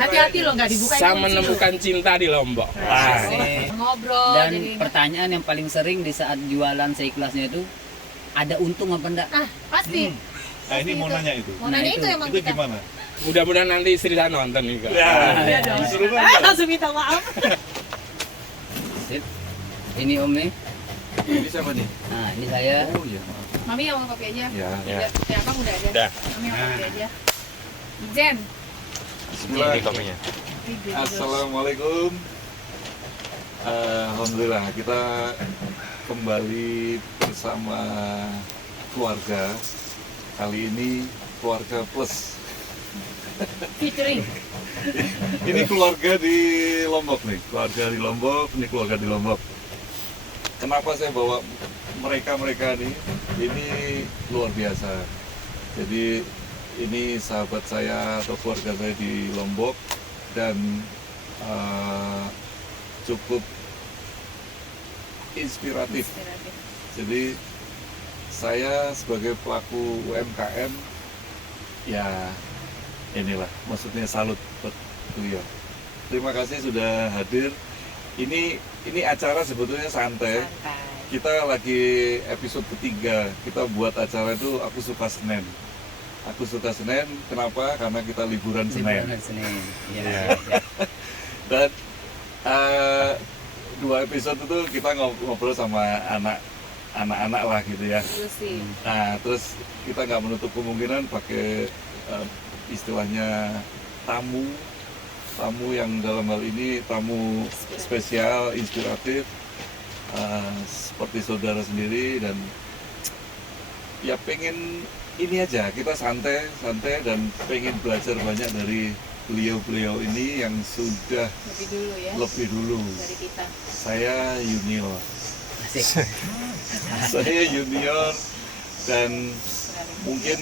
Hati-hati loh, nggak dibuka. Saya menemukan cinta di Lombok. Ngobrol. Dan jadi pertanyaan yang paling sering di saat jualan seikhlasnya itu, ada untung apa enggak? pasti. Nah ini mau nanya itu. Mau nanya itu emang Itu kita. gimana? Mudah-mudahan nanti istri saya nonton juga. Iya dong. Disuruh nanya. Langsung minta maaf. Sip. Ini Om nih. Ini siapa nih? Nah, ini saya. Oh iya maaf. Mami yang mau kopi aja. Ya. Ya. Kopi apa udah ada. Udah. Mami yang kopi aja. Ijen. Bismillah. Ini kopinya. Assalamualaikum. Alhamdulillah kita kembali bersama keluarga. Kali ini keluarga plus. Featuring. Ini keluarga di Lombok nih, keluarga di Lombok, ini keluarga di Lombok. Kenapa saya bawa mereka nih? Ini luar biasa. Jadi ini sahabat saya atau keluarga saya di Lombok dan cukup inspiratif. Jadi saya sebagai pelaku UMKM ya inilah maksudnya salut buat beliau. Terima kasih sudah hadir. Ini acara sebetulnya santai. Kita lagi episode ketiga. Kita buat acara itu Aku Suka Senin. Aku Suka Senin. Kenapa? Karena kita liburan Senin. Iya. Dan 2 episode itu kita ngobrol sama anak-anak lah gitu ya. Nah terus kita nggak menutup kemungkinan pakai istilahnya tamu yang dalam hal ini tamu spesial, inspiratif, seperti saudara sendiri, dan ya pengen ini aja kita santai dan pengen belajar banyak dari beliau ini yang sudah lebih dulu Dari kita. saya junior. Asik. Saya junior dan mungkin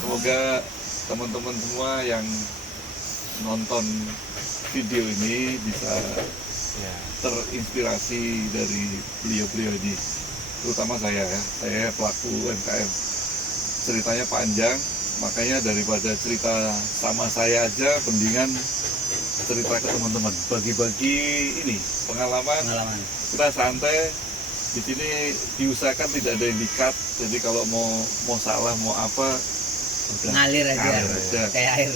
semoga teman-teman semua yang nonton video ini bisa terinspirasi dari beliau ini, terutama saya pelaku UMKM. Ceritanya panjang, makanya daripada cerita sama saya aja, mendingan cerita ke teman-teman, bagi-bagi ini pengalaman. Kita santai di sini, diusahakan tidak ada yang di-cut. Jadi kalau mau salah mau apa udah Ngalir aja. Kayak air.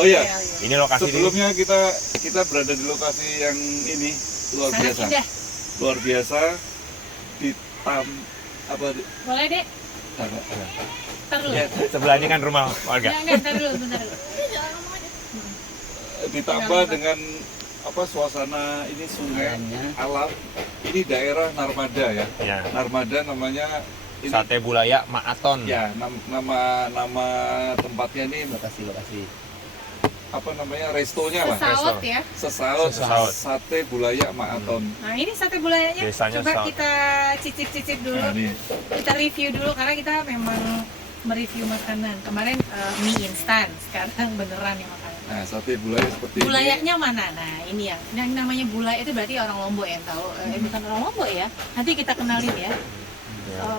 Oh iya, Ini lokasi sebelumnya kita berada di lokasi yang ini luar Sangat biasa. indah. Luar biasa di Boleh dek. Ntar dulu. Ya, sebelah ini kan rumah warga. Enggak, ntar dulu, bentar dulu. ditambah dengan suasana ini sungai alam. Ini daerah Narmada ya. Ya. Narmada namanya ini. Sate Bulaya Maaton. Ya, nama tempatnya ini Lokasi. apa namanya, restonya lah. Sesaut ya. Sesaut. Sesaut. Sate Bulaya Maaton. Nah ini sate bulayanya. Desanya Coba Saut. kita cicip-cicip dulu. Nah, ini Kita review dulu karena kita memang mereview makanan. Kemarin mie instan, sekarang beneran ya makanan. nah, sate Bulaya seperti Bulayanya mana? Nah ini yang namanya bulaya itu berarti orang Lombok yang tahu. Bukan orang Lombok ya. Nanti kita kenalin ya.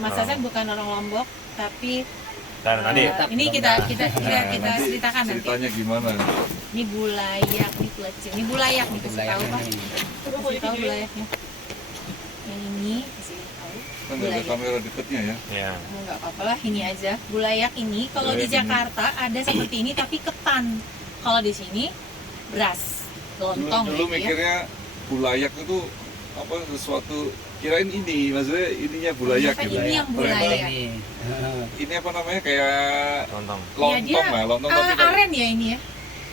Mas Hasan bukan orang Lombok, tapi Dan tadi ini kita nanti ceritakan nanti. ceritanya gimana. Ini bulayak, ini pelecing. Ini bulayak nih, kasih tahu Pak. Kasih tahu bulayaknya. Yang ini kasih tahu. Kan nggak ada kamera deketnya ya. ya. Oh, nggak apa-apa lah, ini aja. Bulayak ini kalau di Bulayak ini. Jakarta ada seperti ini tapi ketan. Kalau di sini beras, lontong Dulu gitu ya. mikirnya bulayak itu sesuatu, kirain ini maksudnya ininya bulayak Ternyata gitu. ini yang Ternyata bulayak. ini apa namanya, kayak Lontong. lontong dia, lah, lontong tapi kan aren ya ini ya.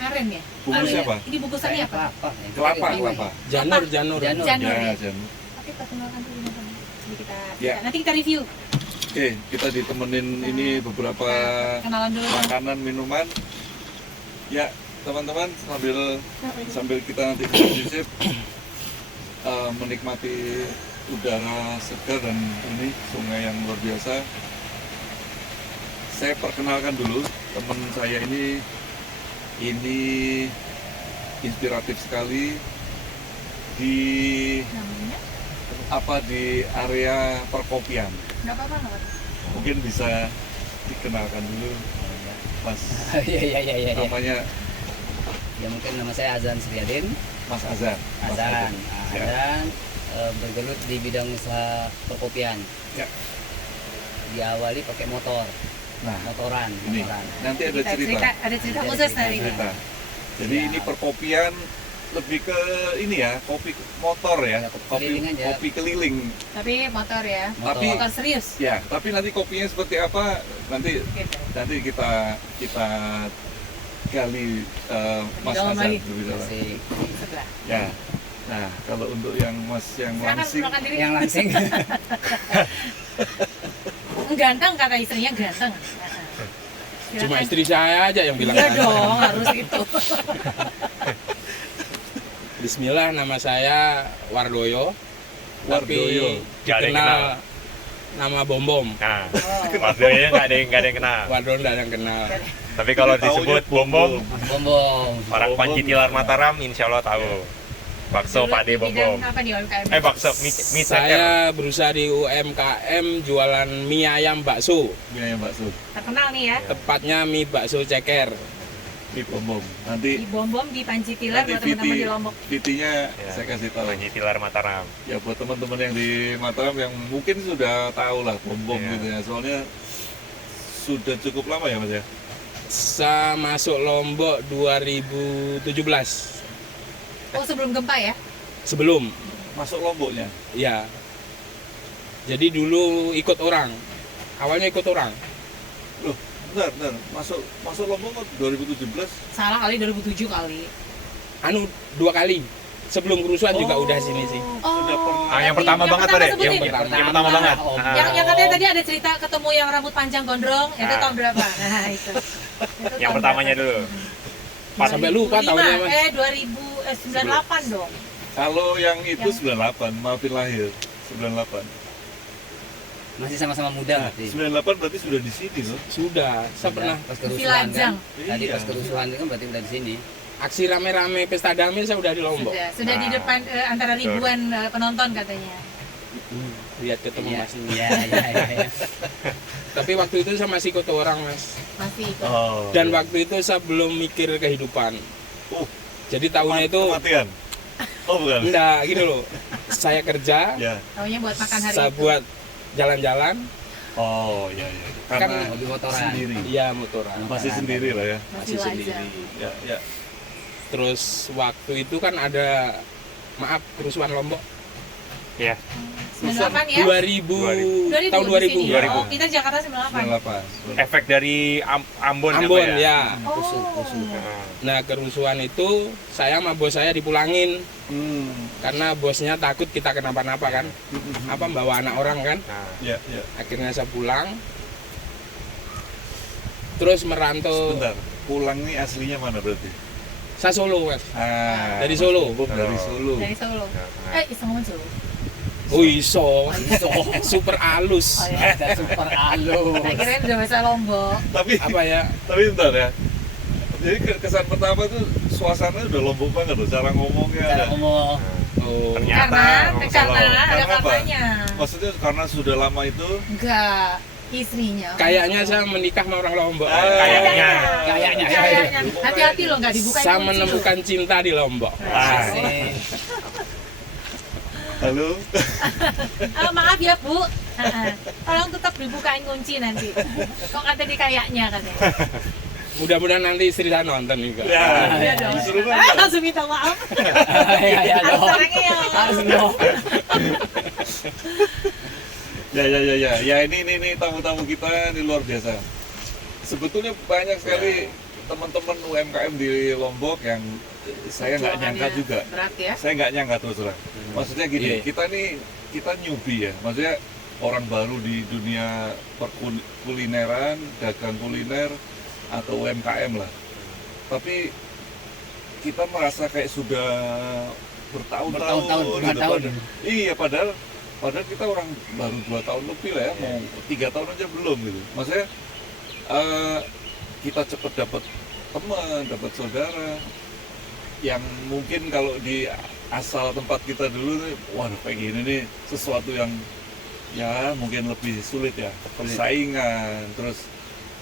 Aren ya. bungkusnya apa? Ini bungkusannya apa? Kelapa. Janur. Janur Ya, ya. janur. Oke, kita kenalkan dulu makanan. Ya. Nanti kita review. Oke, kita ditemenin ini beberapa Kenalan dulu. makanan, minuman. Ya, teman-teman, sambil kita nanti cicip menikmati udara segar dan ini sungai yang luar biasa. Saya perkenalkan dulu teman saya ini inspiratif sekali di Namanya? di area perkopian. Nggak apa-apa. Mungkin bisa dikenalkan dulu. Mas. Iya. Namanya Ya mungkin nama saya Azan Sriadin. Mas Azan. Mas Azan. Ya. Azan bergelut di bidang usaha perkopian. Ya. Diawali pakai Nah, motoran. ini nanti ada Kita cerita. ada cerita Ada khusus cerita. hari ini. Cerita. Jadi Ya. ini perkopian lebih ke ini ya, kopi motor ya, Ya, kopi keliling aja. kopi keliling. Tapi motor ya. Tapi- Motor serius. Ya, tapi nanti kopinya seperti apa nanti Gitu. kita gali Mas dalam Azan lagi. lebih dalam. Asik. Di sebelah. Ya. Nah, kalau untuk yang Mas yang Silakan langsing, perkenalkan diri. Yang langsing. Ganteng kata istrinya ganteng. Cuma Silakan. istri saya aja yang bilang Iya ganteng. dong, harus itu. Bismillah, nama saya Wardoyo. Wardoyo. Tapi Nggak ada yang dikenal nama Bom Bom. Nah, Oh. Wardoyo nggak ada yang kenal. Wardoyo nggak ada yang kenal. Tapi kalau Taunya disebut Bom Bom, Bombong. orang Bom Bom. Panji Tilar Mataram insya Allah tahu. Bakso Dulu Pak De di Bom bidang Bom. apa nih UMKM? Bakso mie ceker. Saya berusaha di UMKM jualan mie ayam bakso. ya Mbak Su, Terkenal nih ya. Tepatnya mie bakso ceker. di Bom. Nanti Di Bom-Bom di Panji Tilar nanti buat teman-teman VT di Lombok. VT-nya Ya. saya kasih tahu. Panji Tilar Mataram. Ya buat teman-teman yang di Mataram yang mungkin sudah tahu lah Bom Iya. gitu ya. Soalnya sudah cukup lama ya Mas ya. Saya masuk Lombok 2017. Oh sebelum gempa ya? Sebelum, Masuk Lomboknya. ya. Jadi dulu ikut orang. Awalnya ikut orang. Loh, bentar. Masuk Lombok kok 2017. Salah kali 2007 kali. Anu 2 kali. Sebelum kerusuhan juga Oh. udah sini sih. Sudah pernah. Yang pertama banget tuh deh. sebutin. Yang pertama banget. Oh, Ah. Yang katanya tadi ada cerita ketemu yang rambut panjang gondrong, itu Ah. tahun berapa? Nah itu. Itu Yang tahun pertamanya berapa? dulu. Pas sampai lupa 2005, tahunnya, Mas. 98 dong. Kalau yang itu Yang- 98, maafin lahir. 98. Masih sama-sama muda Nah, berarti. 98 berarti sudah di sini loh. Sudah, saya pernah Pas Vilajang. kerusuhan kan. Tadi Iya. pas kerusuhan itu kan berarti udah di sini. aksi rame-rame pesta damai saya udah di Lombok. Sudah di Nah. depan antara ribuan penonton katanya. Lihat ketemu Iya, Mas. iya. Tapi waktu itu saya masih ikut orang Mas. Masih ikut. Oh. Dan waktu itu saya belum mikir kehidupan. Oh, Jadi tahunnya itu kematian. Oh, bukan. enggak gitu loh. Saya kerja, Ya. Taunya buat makan hari saya itu. buat jalan-jalan, Oh, iya. Kan Karena hobi motoran. sendiri. iya motoran. Masih sendiri lah ya. Masih sendiri. Ya, ya. Terus waktu itu kan ada maaf kerusuhan Lombok Iya. 98 ya? 2000 2000 tahun di 2000. sini. 2000. Oh, kita Jakarta 98. 98. Efek dari Ambon apa Ambon ya? ya. Kusuk. Nah, Nah kerusuhan itu saya sama bos saya dipulangin Hmm. karena bosnya takut kita kenapa-napa kan, apa bawa anak orang kan. nah. Ya, ya. Akhirnya saya pulang, terus merantau. Sebentar. Pulang nih aslinya mana berarti? Saya Solo Mas. Ah, Dari Mas Solo. Bom dari Solo. Dari Solo. Nah. Bisa ngomong Solo. Oh iso, Iso. super alus. Oh, ya. Ada super halo. Saya kira udah bahasa Lombok. Tapi Apa ya? tapi bentar ya. Jadi kesan pertama tuh suasananya udah Lombok banget loh, cara ngomongnya Cara ada. ngomong. Oh, Ternyata Karena orang Solo. ada Karena apa? katanya. Maksudnya karena sudah lama itu Enggak, istrinya. kayaknya saya menikah sama orang Lombok. Kayaknya. Kayaknya. Kayaknya. Hati-hati loh, nggak dibuka Saya menemukan cinta di Lombok. Asik. halo. Maaf ya Bu. Tolong tetap dibukain kunci nanti. Kok kata di kayaknya katanya. Mudah-mudahan nanti istri saya nonton juga. Ya, Iya dong. disuruh nonton. Langsung minta maaf. Iya Harus dong. orangnya yang Harus dong. Ya. Ya ini tamu-tamu kita ini luar biasa. Sebetulnya banyak sekali teman-teman UMKM di Lombok yang saya nggak nyangka perjuangannya juga. berat ya. Saya nggak nyangka terus terang. Maksudnya gini, Iya. kita newbie ya. Maksudnya orang baru di dunia perkulineran, dagang kuliner atau UMKM lah. Tapi kita merasa kayak sudah bertahun-tahun. Bertahun-tahun. Iya, padahal kita orang baru 2 tahun lebih lah ya, mau 3 tahun aja belum gitu. Maksudnya kita cepet dapat teman, dapat saudara yang mungkin kalau di asal tempat kita dulu nih, waduh kayak gini nih sesuatu yang ya mungkin lebih sulit ya, persaingan, terus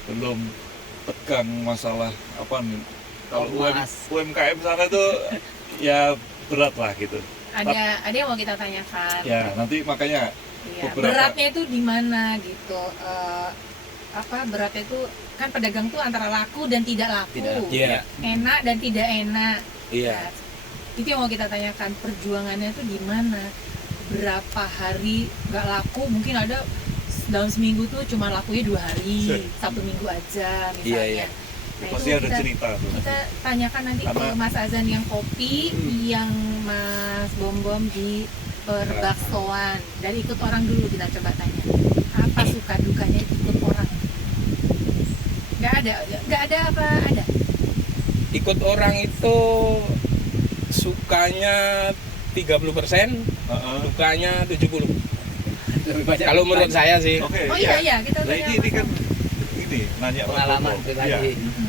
belum tegang masalah apa nih? Kalau Ormas. UMKM sana tuh ya berat lah gitu. Ada yang mau kita tanyakan. Ya nanti makanya Iya, beberapa- beratnya itu di mana gitu? Beratnya itu kan pedagang tuh antara laku dan tidak laku, Iya. enak dan tidak enak. Iya. Ya, itu yang mau kita tanyakan, perjuangannya tuh di mana? Berapa hari nggak laku? Mungkin ada dalam seminggu tuh cuma lakunya 2 hari, Sabtu Minggu aja misalnya. Iya. Nah, pasti itu ada cerita tuh. kita tanyakan nanti ke Karena- Mas Azan yang kopi, yang Mas Bom di perbaksoan. Dari ikut orang dulu kita coba tanya. Apa suka dukanya ikut orang? Nggak ada apa ada? Ikut orang itu sukanya 30%, Heeh. dukanya 70%. Lebih banyak Kalau menurut saya sih. Oke. Oh iya kita Nah, tanya ini kan ini nanya Pak pengalaman Bobo. pribadi. Iya. Mm-mm.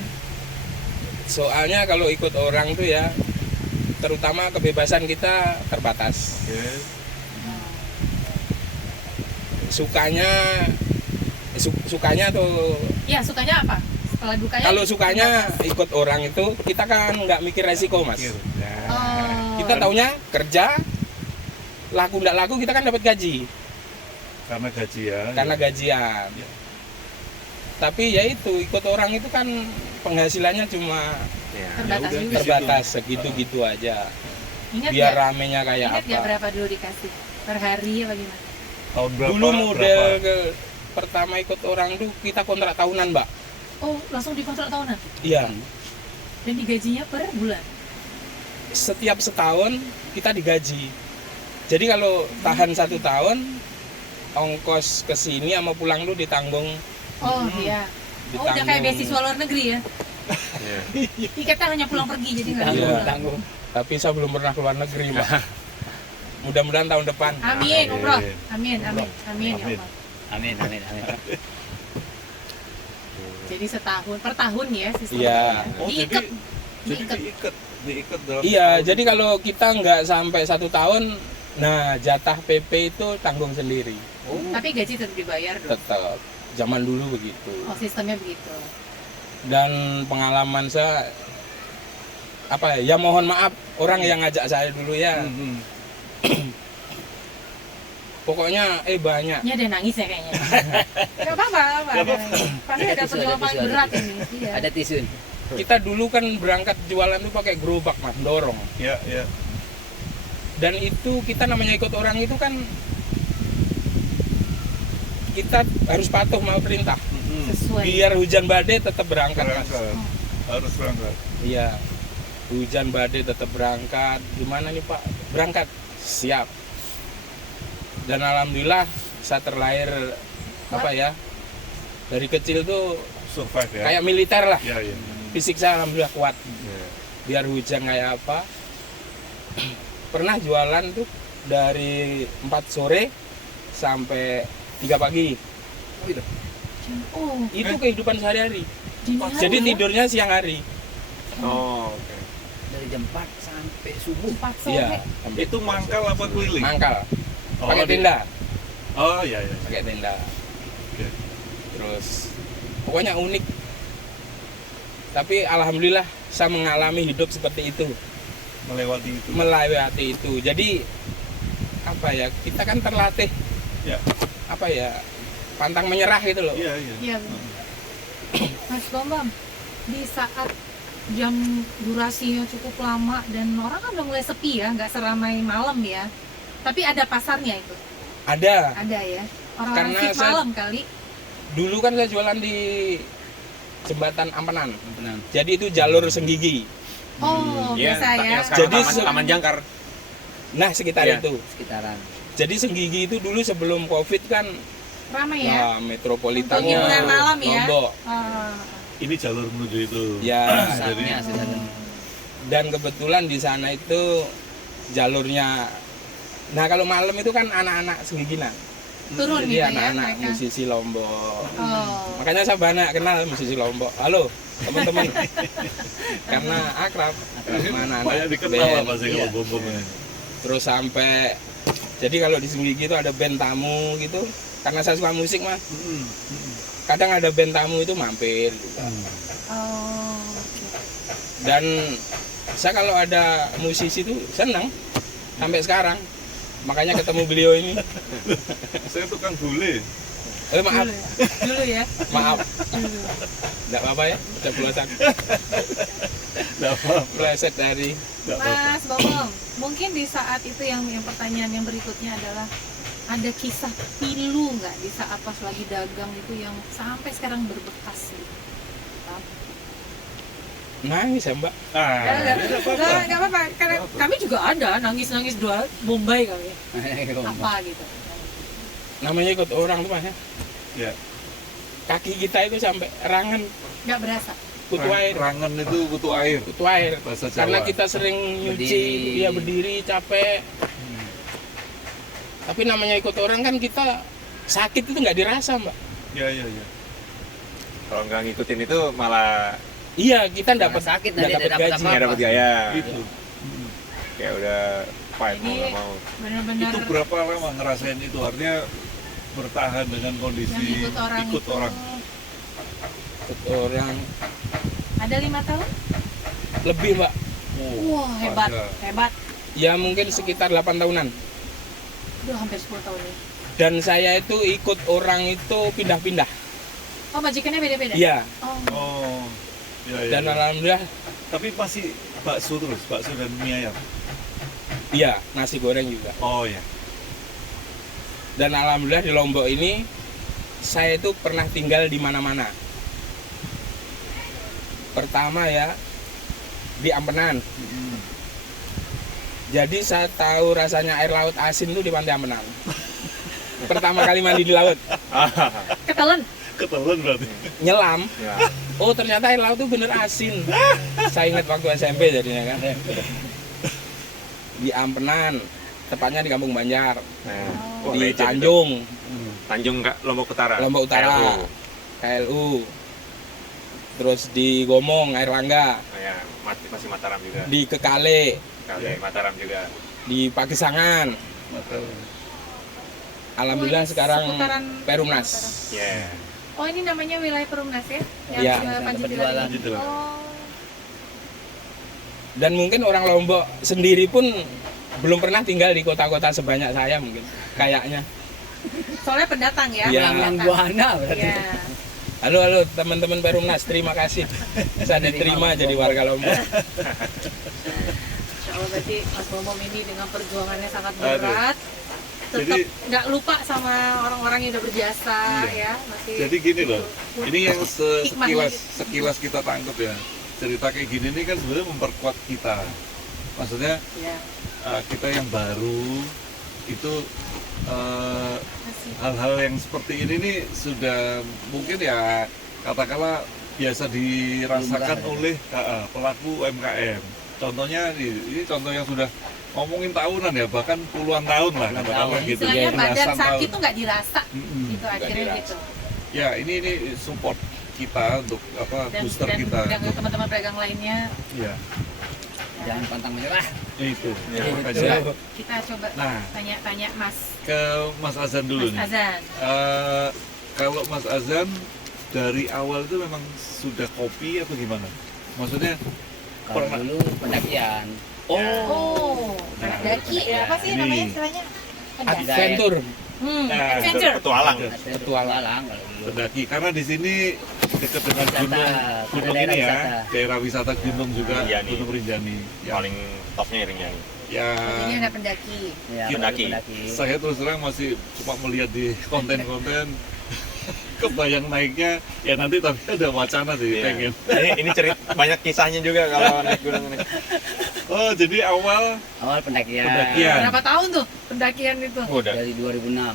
Soalnya kalau ikut orang tuh ya, terutama kebebasan kita terbatas. Oke. Sukanya tuh, Ya sukanya apa? Setelah dukanya? kalau sukanya ikut orang itu kita kan nggak mikir resiko mas. Mikir. Nah, Oh. Kita taunya kerja, laku nggak laku kita kan dapat gaji karena gaji ya. karena gajian. Ya. Tapi ya itu ikut orang itu kan penghasilannya cuma Ya. Terbatas udah, juga. di terbatas situ. segitu-gitu aja. Ingat Biar nggak? ramenya kayak Ingat nggak apa. berapa dulu dikasih? Per hari apa gimana? Tahun berapa? Dulu model berapa? pertama ikut orang tuh kita kontrak tahunan mbak. Oh langsung dikontrak tahunan? Iya. Dan digajinya per bulan? Setiap setahun kita digaji. Jadi kalau tahan 1 tahun, ongkos ke sini sama pulang lu ditanggung. Oh iya. Oh udah kayak beasiswa luar negeri ya? Iya. Tiketnya hanya pulang pergi jadi nggak Iya. pulang. Tanggung. Tapi saya belum pernah keluar negeri mbak. Mudah-mudahan tahun depan. Amin, umroh. Amin. Amin ya Amin. Allah. Amin. Jadi setahun, per tahun ya sistemnya. Iya. Oh, Diikat. jadi diikat dalam Iya, setahun. jadi kalau kita nggak sampai 1 tahun, nah jatah PP itu tanggung sendiri. Tapi gaji tetap dibayar dong. Tetap. Zaman dulu begitu. Oh sistemnya begitu. Dan pengalaman saya apa ya mohon maaf orang yang ngajak saya dulu ya. Mhm. Pokoknya banyak. Ini ada yang nangis ya kayaknya. Gak apa-apa. Pasti ada tisu, perjuangan ada paling tisu, berat ada ini. Iya. Ada tisu. Kita dulu kan berangkat jualan tuh pakai gerobak mas, dorong. Ya, ya. Dan itu kita namanya ikut orang itu kan kita harus patuh sama perintah. Mhm. Sesuai. Biar hujan badai tetap berangkat mas. Berangkat. Harus berangkat. Iya. Hujan badai tetap berangkat. Gimana nih Pak? Berangkat. Siap. Dan alhamdulillah saya terlahir apa ya? Dari kecil tuh Survive ya. kayak militer lah. Ya, ya. Fisik saya alhamdulillah kuat. Ya. Biar hujan kayak apa. Pernah jualan tuh dari 4 sore sampai 3 pagi. Oh, Itu kehidupan sehari-hari. dini hari Jadi ya? tidurnya siang hari. Oh, oke. Dari jam 4 sampai subuh. 4 sore. Iya. Sampai Itu mangkal apa keliling? mangkal. Oh, Pakai di- tenda. Oh, iya, iya. Pakai tenda. Oke. Terus pokoknya unik. Tapi alhamdulillah saya mengalami hidup seperti itu, Melewati itu. melewati itu. Jadi apa ya? Kita kan terlatih Ya. apa ya? Pantang menyerah gitu loh. Iya, iya. Iya. Mas Bambam, di saat jam durasinya cukup lama dan orang kan udah mulai sepi ya, nggak seramai malam ya. Tapi ada pasarnya itu, Ada. ada ya. Orang-orang Karena shift saya- malam kali. Dulu kan saya jualan di jembatan Ampenan. Tenang. Jadi itu jalur Senggigi. Oh, Iya, biasa ya. yang sekarang Jadi taman Jangkar. Nah sekitar Iya. itu. Sekitaran. Jadi Senggigi itu dulu sebelum COVID kan Ramai ya. wah, metropolitannya Untuk hiburan malam ya. Lombok. Ah, Ini jalur menuju itu. Ya. Saatnya sudah. Dan kebetulan di sana itu jalurnya. Nah kalau malam itu kan anak-anak Senggiginan. turun Jadi gitu ya anak-anak mereka. musisi Lombok. Oh. Makanya saya banyak kenal musisi Lombok. Halo teman-teman. Karena akrab sama anak-anak Banyak dikenal band. lah pasti Iya. kalau bom ini. Terus sampai jadi kalau di Senggigi itu ada band tamu gitu. Karena saya suka musik mas. kadang ada band tamu itu mampir juga. Oh, oke. Dan saya kalau ada musisi itu senang sampai sekarang. Makanya ketemu beliau ini. Saya tukang bule. Maaf, Dulu ya. maaf. Dulu. Enggak apa-apa ya, ceplosan. Nggak apa-apa. Pleset dari Nggak apa-apa. Mas Bawang, mungkin di saat itu yang pertanyaan yang berikutnya adalah ada kisah pilu nggak di saat pas lagi dagang itu yang sampai sekarang berbekas gitu? nangis ya Mbak. Nggak apa-apa, karena kami juga ada nangis-nangis dua Bombay kali ya. Apa gitu? Namanya ikut orang tuh Mas ya. Ya. Kaki kita itu sampai rangan Nggak berasa. kutu air. Rangan itu kutu air. Kutu air. Bahasa Jawa. Karena kita sering nyuci, Berdiri. ya berdiri capek. Tapi namanya ikut orang kan kita sakit itu nggak dirasa Mbak. Ya, ya, ya. Kalau nggak ngikutin itu malah Iya kita Dapat dapat sakit nggak nanti dapat dapat gaji. nggak dapat gaya. Itu. Kayak udah fight mau Jadi, nggak mau. Benar-benar Itu berapa lama ngerasain itu? Artinya bertahan dengan yang kondisi ikut orang ikut itu orang. Ikut orang ada 5 tahun? lebih Mbak. Wah, hebat, panjang. hebat. Ya mungkin sekitar 8 tahunan. Udah hampir 10 tahun ya. Dan saya itu ikut orang itu pindah-pindah. Oh, majikannya beda-beda? Iya. Oh. Oh. Ya, ya, Dan ya. alhamdulillah Tapi masih bakso terus, bakso dan mie ayam. iya nasi goreng juga. Oh ya. Dan alhamdulillah di Lombok ini saya itu pernah tinggal di mana-mana. Pertama ya di Ampenan. Jadi saya tahu rasanya air laut asin itu di Pantai Ampenan. Pertama kali mandi di laut, Ketelen. Ketelan berarti. nyelam. Ya. Oh ternyata air laut itu bener asin. Saya ingat waktu SMP jadinya kan. Di Ampenan, tepatnya di Kampung Banjar, Nah, Oh. wah, di legend itu. Tanjung, Tanjung Lombok Utara. Lombok Utara, KLU. KLU. Terus di Gomong, Air Langga, Oh, ya, masih Mataram juga. di Kekale, Kali Mataram juga. di Pakisangan. Alhamdulillah Oh, ini sekarang seputaran Perumnas. Ya. Oh, ini namanya wilayah Perumnas ya? Iya. Panji Perjualan. Dilan. Oh. Dan mungkin orang Lombok sendiri pun belum pernah tinggal di kota-kota sebanyak saya mungkin, kayaknya. Soalnya pendatang ya? Iya. Yang buana berarti. Iya. Halo teman-teman Perumnas, terima kasih saya diterima jadi warga Lombok. Insya Allah berarti Mas Bomom ini dengan perjuangannya sangat Aduh. berat. Tetap Jadi- nggak lupa sama orang-orang yang udah berjasa Iya. ya. Masih Jadi gini loh, ini yang Hikmahnya sekilas kita tangkap ya. Cerita kayak gini nih kan sebenarnya memperkuat kita. Maksudnya ya, kita yang baru itu masih. hal-hal yang seperti ini nih sudah mungkin ya katakanlah biasa dirasakan Lumrah, ya. oleh pelaku UMKM. Contohnya ini contoh yang sudah ngomongin tahunan ya, bahkan puluhan tahun lah Puluhan katakanlah tahun. gitu. Istilahnya badan Belasan sakit tahun. tuh nggak dirasa Mm-mm. gitu akhirnya dirasa. gitu. Ya ini support kita untuk apa Dan, booster dan, kita. dan teman-teman pedagang lainnya Ya, Jangan pantang menyerah. itu. Ya, Makanya kita coba Nah. tanya-tanya Mas ke Mas Azan dulu nih. Azan. Kalau Mas Azan dari awal itu memang sudah kopi atau gimana? Maksudnya Kalau Pernah. dulu pendakian. Oh, Nah, daki ya, apa sih ini. namanya istilahnya? Pendaki. Adventure, Nah, Adventure. Petualang. Petualang kalau dulu. pendaki karena di sini dekat dengan Wisata, gunung daerah ini ya, wisata. daerah wisata gunung juga, Rinjani. Gunung Rinjani. Ya, Paling topnya Rinjani. ya Jadi ada pendaki. Ya, Pendaki. pendaki. saya terus terang masih cuma melihat di konten-konten kebayang naiknya ya nanti, tapi ada wacana sih Iya. pengen. Ini cerita banyak kisahnya juga kalau naik gunung ini. Oh jadi awal Awal pendakian. Pendakian. Berapa tahun tuh pendakian itu? Udah. Dari 2006.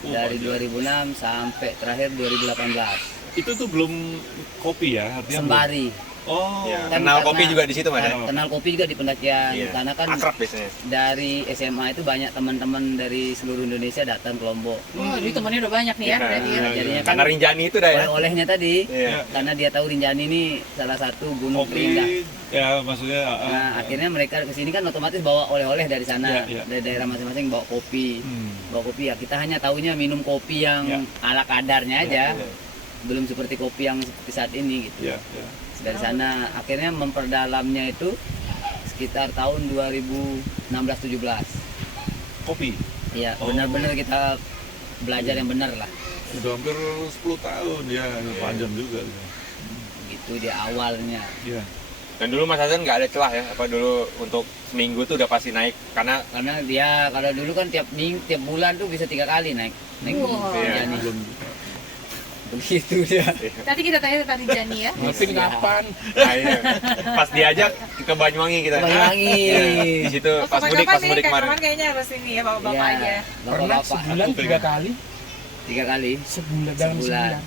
Oh, Dari panjang. 2006 sampai terakhir 2018. itu tuh belum kopi ya, artinya belum- Sembari. Oh, Ya, Kan kenal karena- kopi juga di situ Mas ya. Kenal kopi juga di pendakian. Iya. Karena kan Akrab biasanya. dari SMA itu banyak teman-teman dari seluruh Indonesia datang ke Lombok. Wah, jadi temennya udah banyak nih ya Iya. berarti ya. Jadinya Karena Rinjani itu dah ya. Oleh-olehnya tadi, Iya. karena dia tahu Rinjani ini salah satu gunung terindah. kopi ya maksudnya. Nah, akhirnya mereka kesini kan otomatis bawa oleh-oleh dari sana, Iya, iya. dari daerah masing-masing bawa kopi. Hmm. Bawa kopi ya, kita hanya taunya minum kopi yang Iya. ala kadarnya aja. Iya. belum seperti kopi yang seperti saat ini gitu. Ya, ya. Dari sana akhirnya memperdalamnya itu sekitar tahun 2016-17. Kopi Ya, Oh. benar-benar kita belajar yang benar lah. udah hampir 10 tahun ya, panjang juga. Gitu di awalnya. Ya. Dan dulu Mas Hasan nggak ada celah ya, apa dulu untuk seminggu tuh udah pasti naik karena Karena dia kalau dulu kan tiap bulan tuh bisa 3 kali naik. Wow. Iya. Rinjani. Belum Begitu dia. Nanti kita tanya tentang Rinjani ya. Meeting kapan? nah, iya. Pas diajak ke Banyuwangi kita. Banyuwangi. Iya, di situ pas mudik kemarin. Kapan kayaknya harus ini ya bapak-bapak Iya, aja. Pernah bapak-bapak. sebulan 3 kali? 3 kali. Sebulan dalam Sebulan. sebulan.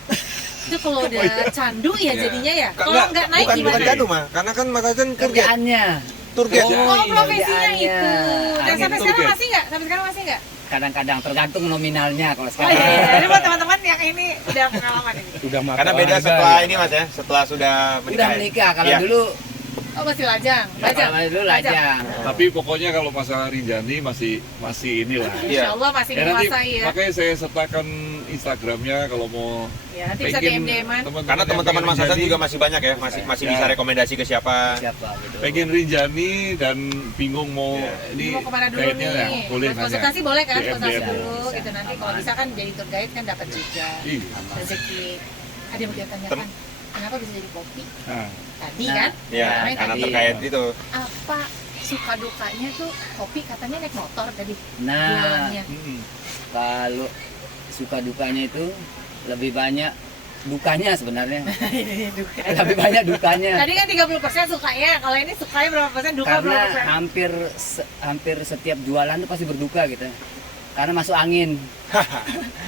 Itu kalau udah candu ya Iya. jadinya ya. Kalau Enggak, nggak naik bukan gimana? jadu mah, karena kan Mas Hasan tour guide. Kerjaannya Tour guide. Oh, profesinya Kerjaannya. itu. Dan Angin sampai tour sekarang guide. masih nggak? Sampai sekarang masih nggak? kadang-kadang tergantung nominalnya kalau Oh sekarang. iya, iya. Ini buat teman-teman yang ini udah pengalaman ini. Udah makan Karena beda warga, setelah ya. ini Mas ya, setelah sudah menikah. Udah ya? menikah, kalau Iya. dulu Oh masih lajang, kalau lajang. dulu lajang. Tapi pokoknya kalau masalah Rinjani masih inilah. Iya. Insya Allah masih Ya, nanti menguasai ya. makanya saya sertakan Instagramnya kalau mau Ya nanti bisa pengen DM-an. Karena teman-teman Mas Hasan juga masih banyak ya, masih Ya. bisa rekomendasi ke siapa. Siapa gitu. pengen Rinjani dan bingung mau Iya. ini Mau kemana dulu guide-nya nih? ya, boleh Buat nanya. konsultasi boleh kan? DM, Konsultasi DM. dulu Bisa. gitu nanti kalau bisa kan jadi tour guide kan dapat juga Ih, rezeki. Ada yang mau dia tanyakan, kenapa bisa jadi kopi? nah, Tadi Nah. kan? Iya, Kemarin karena tadi. terkait itu. Apa suka dukanya tuh kopi katanya naik motor tadi Nah, jualannya. kalau suka dukanya itu lebih banyak dukanya sebenarnya. Duka. Lebih banyak dukanya. Tadi kan 30% sukanya, kalau ini sukanya berapa persen, duka berapa Karena persen? hampir setiap jualan tuh pasti berduka gitu. Karena masuk angin,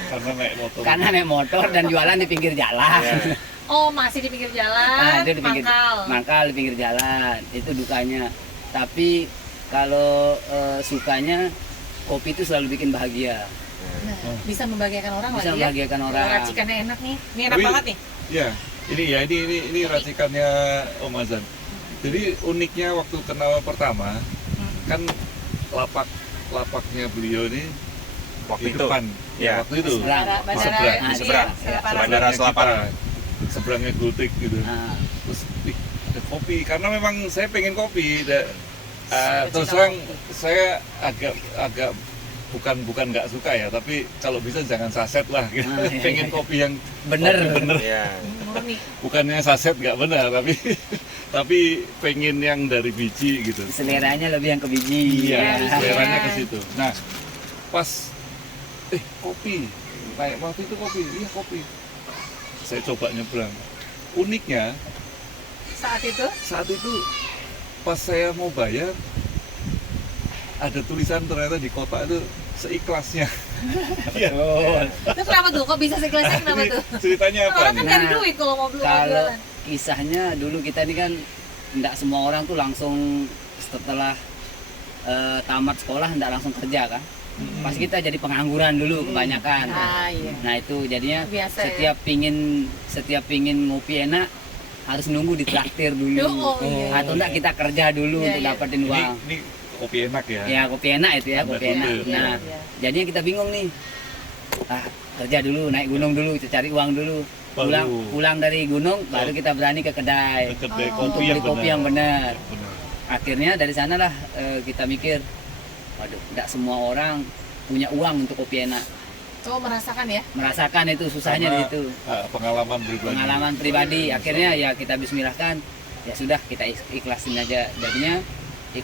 karena naik motor. karena naik motor dan jualan di pinggir jalan. Iya. Oh masih di pinggir jalan, Nah, itu di pinggir mangkal. mangkal di pinggir jalan. Itu dukanya. Tapi kalau sukanya kopi itu selalu bikin bahagia. Nah, bisa membahagiakan orang Bisa lagi ya. membahagiakan Kalau orang. racikannya enak nih, ini enak Tapi- banget nih. Ya, ini racikannya Om Azan. Jadi uniknya waktu kenal pertama kan lapaknya beliau ini Waktu di itu. depan. Iya. Waktu itu. Seberang. Bandara Seberang. ini ya, Seberang. Selaparan. Bandara Selaparan. Seberangnya Gultik gitu. Nah, Terus ada kopi karena memang saya pengen kopi. Terus Cinta terang kopi. saya agak bukan nggak suka ya, tapi kalau bisa jangan saset lah. Gitu. Ah, iya, Pengen iya. kopi yang bener. kopi bener. Iya. Murni. Bukannya saset nggak benar, tapi pengen yang dari biji gitu. Seleranya lebih yang ke biji. Iya, Iya, seleranya iya. ke situ. Nah, pas kopi, naik waktu itu kopi, iya kopi. Saya coba nyebrang. Uniknya Saat itu saat itu pas saya mau bayar, ada tulisan ternyata di kotak itu seikhlasnya. Iya. itu kenapa tuh? Kok bisa sekelasnya kenapa Ini tuh? ceritanya apa Orang kan nih? cari Nah, duit kalau mau Kalau jualan. kisahnya dulu kita ini kan enggak semua orang tuh langsung setelah tamat sekolah enggak langsung kerja kan. Pasti kita jadi pengangguran dulu kebanyakan. Ah iya. Nah itu jadinya Biasa ya. setiap pingin ngopi enak harus nunggu ditraktir dulu. Oh, iya. Atau enggak kita kerja dulu Iya, untuk iya. dapetin Ini, uang. ini kopi enak ya. Ya kopi enak itu ya, Ada kopi dulu. enak. Iya, Nah, iya. jadinya kita bingung nih. Kerja dulu, naik gunung dulu, kita cari uang dulu. Pulang dari gunung baru kita berani ke kedai Ke kedai Oh. untuk beli kopi yang benar. Benar. Akhirnya dari sanalah kita mikir, waduh, tidak semua orang punya uang untuk kopi enak. Oh merasakan ya? Merasakan itu susahnya di Karena, situ. pengalaman pribadi. Pengalaman pribadi. Akhirnya ya kita bismillahkan. Ya sudah kita ikhlasin aja. Jadinya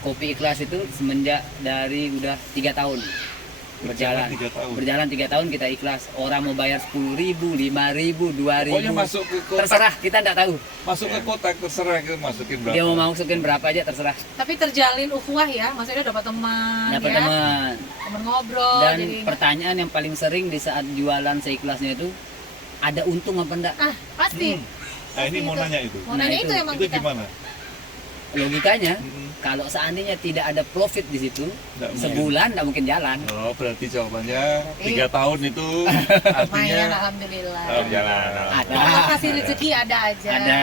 kopi ikhlas itu semenjak dari udah 3 tahun berjalan. 3 tahun. Berjalan 3 tahun kita ikhlas. Orang mau bayar 10.000, 5.000, 2.000. Pokoknya masuk ke kotak, Terserah, kita tidak tahu. masuk ke kotak terserah kita masukin berapa. Dia mau masukin berapa aja terserah. Tapi terjalin ukhuwah ya, maksudnya dapat teman, Dapat ya? teman. Teman ngobrol. Dan jadi pertanyaan yang paling sering di saat jualan seikhlasnya itu, ada untung apa enggak? pasti. Nah ini mau Itu. nanya itu. Mau nanya Nah, itu emang Itu kita. gimana? Logikanya, Mm-mm. kalau seandainya tidak ada profit di situ, Nggak mungkin. sebulan tidak mungkin jalan. Oh berarti jawabannya Berarti- 3 tahun itu Lumayan artinya alhamdulillah. Jalan. Ada. Allah kasih rezeki ada aja. Ada.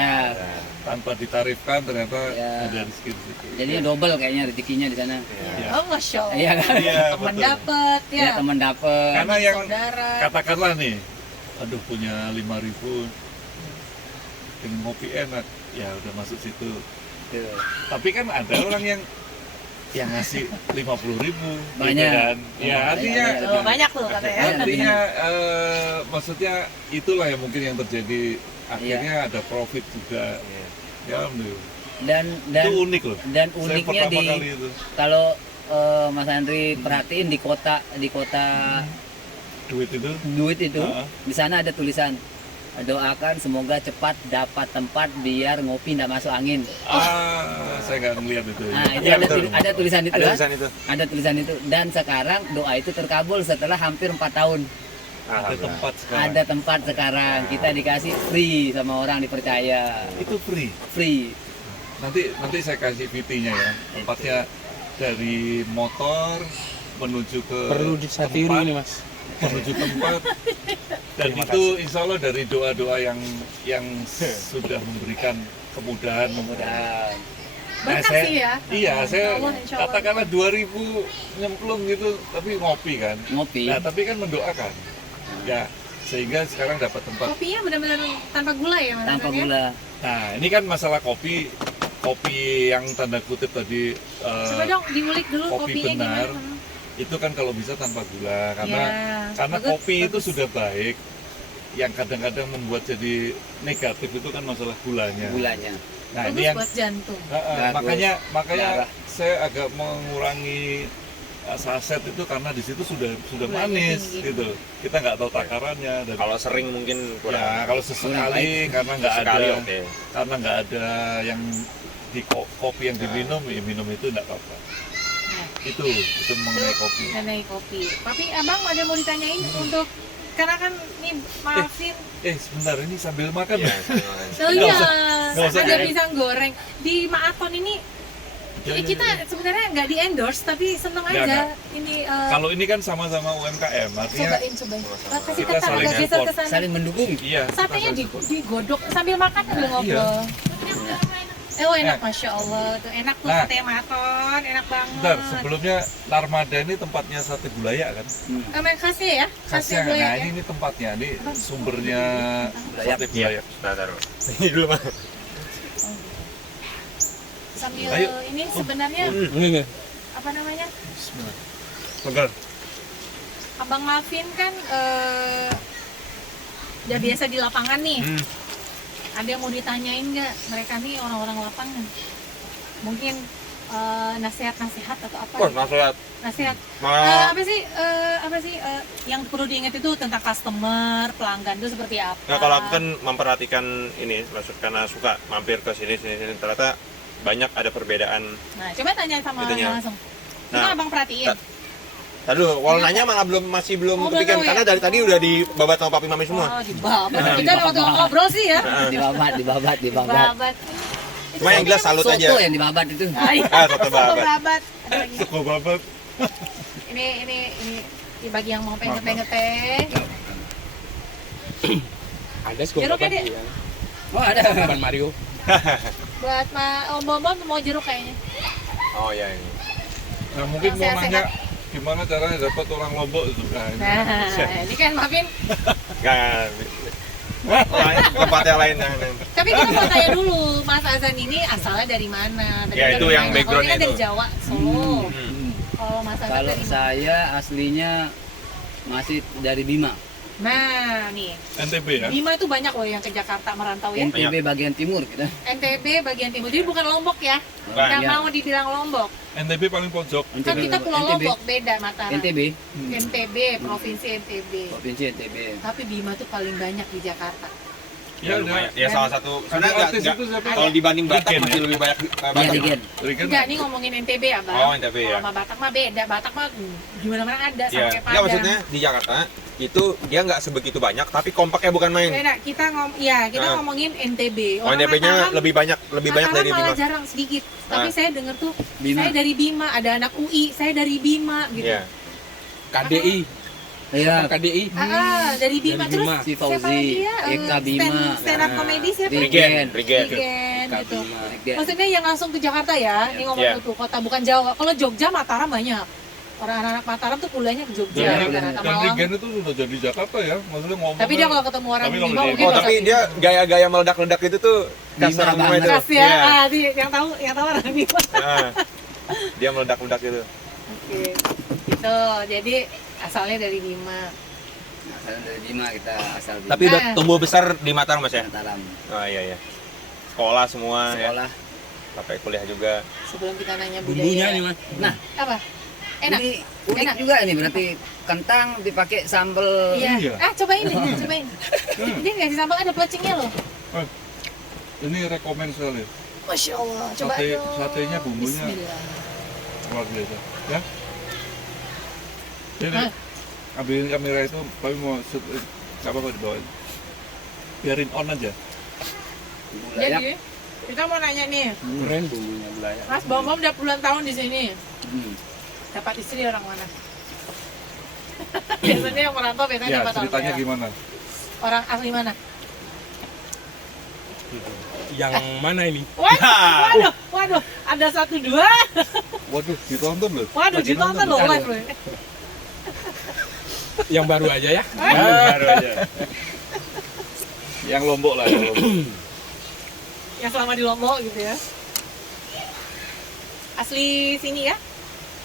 tanpa ditarifkan ternyata Ya. ada rezeki di situ. Jadinya double kayaknya rezekinya di sana. Iya. Oh masya Allah. Iya kan? Iya, Teman betul. dapet ya. Ya teman dapet. Karena yang Saudara. katakanlah nih, aduh punya 5.000 pengen ngopi enak, ya udah masuk situ. Tuh. Tapi kan ada orang yang ngasih 50.000 Banyak. gitu kan. Ya artinya Oh, banyak tuh katanya. artinya maksudnya itulah yang mungkin yang terjadi, akhirnya ada profit juga. Ya alhamdulillah. Dan Itu unik loh. dan Saya uniknya pertama di kali itu. kalau Mas Andri perhatiin di kota Duit itu. duit itu, Heeh. di sana ada tulisan doakan semoga cepat dapat tempat biar ngopi nggak masuk angin. Saya nggak ngeliat itu. Nah, itu Iya, ada, betul. ada tulisan itu Ada kan? tulisan itu. Ada tulisan itu, dan sekarang doa itu terkabul setelah hampir 4 tahun. Ada tempat sekarang. Ada tempat sekarang, kita dikasih free sama orang dipercaya. Itu free. Free. Nanti saya kasih VT-nya ya. Tempatnya dari motor menuju ke Perlu disatiru tempat, nih Mas. menuju tempat, dan Terima itu insya Allah dari doa-doa yang sudah memberikan kemudahan. Dan Berkah saya- sih ya. Iya, saya Insya Allah. katakanlah 2000 nyemplung gitu, tapi ngopi kan. ngopi. Nah, tapi kan mendoakan. Ya, sehingga sekarang dapat tempat. Kopinya benar-benar tanpa gula ya Mas Tanpa Hasan, ya? gula. Nah, ini kan masalah kopi yang tanda kutip tadi Coba dong diulik dulu kopi kopinya benar. gimana. itu kan kalau bisa tanpa gula, karena Ya, bagus, kopi itu bagus. sudah baik. Yang kadang-kadang membuat jadi negatif itu kan masalah gulanya. Gulanya. Nah, bagus ini yang buat jantung. Bagus. makanya Darah. saya agak mengurangi saset itu karena di situ sudah Gulanya manis tinggi. gitu. Kita nggak tahu takarannya. Dan Kalau sering mungkin kurang. ya kalau sesekali karena nggak ada Sekali oke. karena nggak ada yang di kopi yang diminum, ya minum itu nggak apa-apa. Nah. Itu mengenai kopi. Mengenai kopi. Tapi abang ada mau ditanyain untuk karena kan nih maafin. Sebentar, ini sambil makan. Iya, Oh Nggak iya, nggak usah ada ya. pisang goreng di Maaton ini. Ya, Kita sebenarnya nggak di endorse tapi seneng Nggak, aja. nggak. Ini Kalau ini kan sama-sama UMKM, artinya cobain. Kasih kita ketan saling agak geser ke support. sana. Saling mendukung. iya. Satenya kita saling- digodok sambil makan sambil ngobrol. Oh enak, masya Allah, tuh enak tuh Nah. sate Maaton, enak banget. Bentar, sebelumnya Narmada ini tempatnya sate Bulaya kan? Emang khasnya ya, Khasnya, Bulaya nah ya. ini tempatnya, ini sumbernya sate Iya, Bulaya. taruh. Ini dulu Mas. Sambil Ayo. ini sebenarnya Enggak. apa namanya? Bismillah. Pegal. Abang Malvin kan udah biasa di lapangan nih. Ada yang mau ditanyain nggak? Mereka nih orang-orang lapangan. Mungkin nasihat-nasihat atau apa? Wah, nasihat. Nasihat. Ma, Apa sih yang perlu diingat itu tentang customer, pelanggan itu seperti apa? nah kalau aku kan memperhatikan ini, maksud karena suka mampir ke sini ternyata banyak ada perbedaan. Nah, coba tanya sama Itunya. orangnya langsung. Itu Nah, abang perhatiin. Tadi dulu, nanya malah masih belum Oh, belum kepikiran tahu ya? karena dari tadi udah dibabat sama papi mami semua. Oh, dibabat. Kita waktu ngobrol sih ya. Dibabat. Dibabat. Cuma yang jelas salut aja. Soto yang dibabat itu. Ah, iya. Soto babat. Babat. Ada lagi. Suko babat. Ini bagi yang mau pengen teh. Ada sih Jeruk ya, Dek? Oh, ada. Ban Mario. Buat Om Bombon mau jeruk kayaknya. Oh iya ini. Nah mungkin mau Sehat-sehat. nanya gimana caranya dapat orang Lombok itu. Nah, ini. Nah, ini kan Maafin. Enggak. Tempat yang lain yang Tapi kita mau tanya dulu, Mas Azan ini asalnya dari mana? Tadi Ya, kan itu udah yang nanya. background Kalau ini kan dari itu. Jawa, Solo. Kalau Mas Azan Kalau dari mana? saya aslinya masih dari Bima. Nah, nih. NTB ya? Bima itu banyak loh yang ke Jakarta merantau ya. NTB bagian timur kita. NTB bagian timur. Jadi bukan Lombok ya. Bukan. Nggak Iya. mau dibilang Lombok. NTB paling pojok. Kan kita Pulau NTB. Lombok, beda Mataram. NTB. NTB, Provinsi NTB. Provinsi NTB. Tapi Bima tuh paling banyak di Jakarta. Ya, lumayan. ada. Ya salah satu sebenarnya Ada artis itu siapa? kalau dibanding Batak Rigen, masih ya? lebih banyak Iya, Batak. Rigen. Rigen. Enggak, nih ngomongin NTB ya, Bang. Oh, NTB ya. Kalau sama Batak mah beda. Batak mah gimana mana ada sama Iya. kayak Enggak Padang. maksudnya di Jakarta itu dia nggak sebegitu banyak tapi kompaknya bukan main. Beda, kita Ah. ngomongin NTB. Oh, NTB-nya Mataram- lebih banyak Mataram dari malah Bima. jarang sedikit. Tapi Ah. saya dengar tuh Bima. saya dari Bima, ada anak UI, saya dari Bima gitu. Iya. KDI. Iya. KDI. Dari Bima Dari terus Bima. Si siapa Fauzi, lagi ya? Eka Bima. Stand up Nah, comedy siapa? Rigen. Rigen. Rigen gitu. Rigen. Maksudnya yang langsung ke Jakarta ya, ini ngomong Iya. ke kota bukan Jawa. Kalau Jogja, Mataram banyak. Orang anak Mataram tuh kuliahnya ke Jogja, Dan, rata-rata dan Malang. Regen itu sudah jadi Jakarta ya, maksudnya ngomong. Tapi dia kalau ketemu orang Tapi kalau Bima di- mungkin Oh, nggak tapi ngerti. dia gaya-gaya meledak-ledak itu tuh Bima kasar semua banget. itu. Khas ya, Iya. yang tahu orang Bima. Nah, dia meledak-ledak itu. Oke, gitu. Jadi asalnya dari Bima. Asal dari Bima kita asal Bima. Tapi udah tumbuh besar di Mataram Mas ya? Mataram. Oh iya iya. Sekolah semua ya. Sekolah. Sampai kuliah juga. Sebelum kita nanya Bumbunya budaya. nih mas. Nah, Apa? Enak. ini unik Enak. juga ini berarti kentang dipakai sambal. Iya. Iya. Cobain deh, cobain. Dia ngasih sambal ada pelecingnya loh. Ini rekomen sekali. Masya Allah. Coba Satenya bumbunya Bismillah. luar biasa. Ya. Ini Ah. ambilin kamera itu, tapi mau nggak apa-apa dibawain. Biarin on aja. Bulayak. Jadi kita mau nanya nih, Keren bumbunya belayak. Mas Bom udah puluhan tahun di sini. Hmm. Dapat istri orang mana? Biasanya yang merantau biasanya Ya, dapat orang ceritanya daerah. gimana? Orang asli mana? Yang mana ini? Waduh, ada 1-2. Waduh, ditonton loh. Waduh, Lagi ditonton loh Aduh. live loh. Yang baru aja ya. Baru aja. Yang Lombok lah, yang Lombok. Yang selama di Lombok gitu ya. Asli sini ya?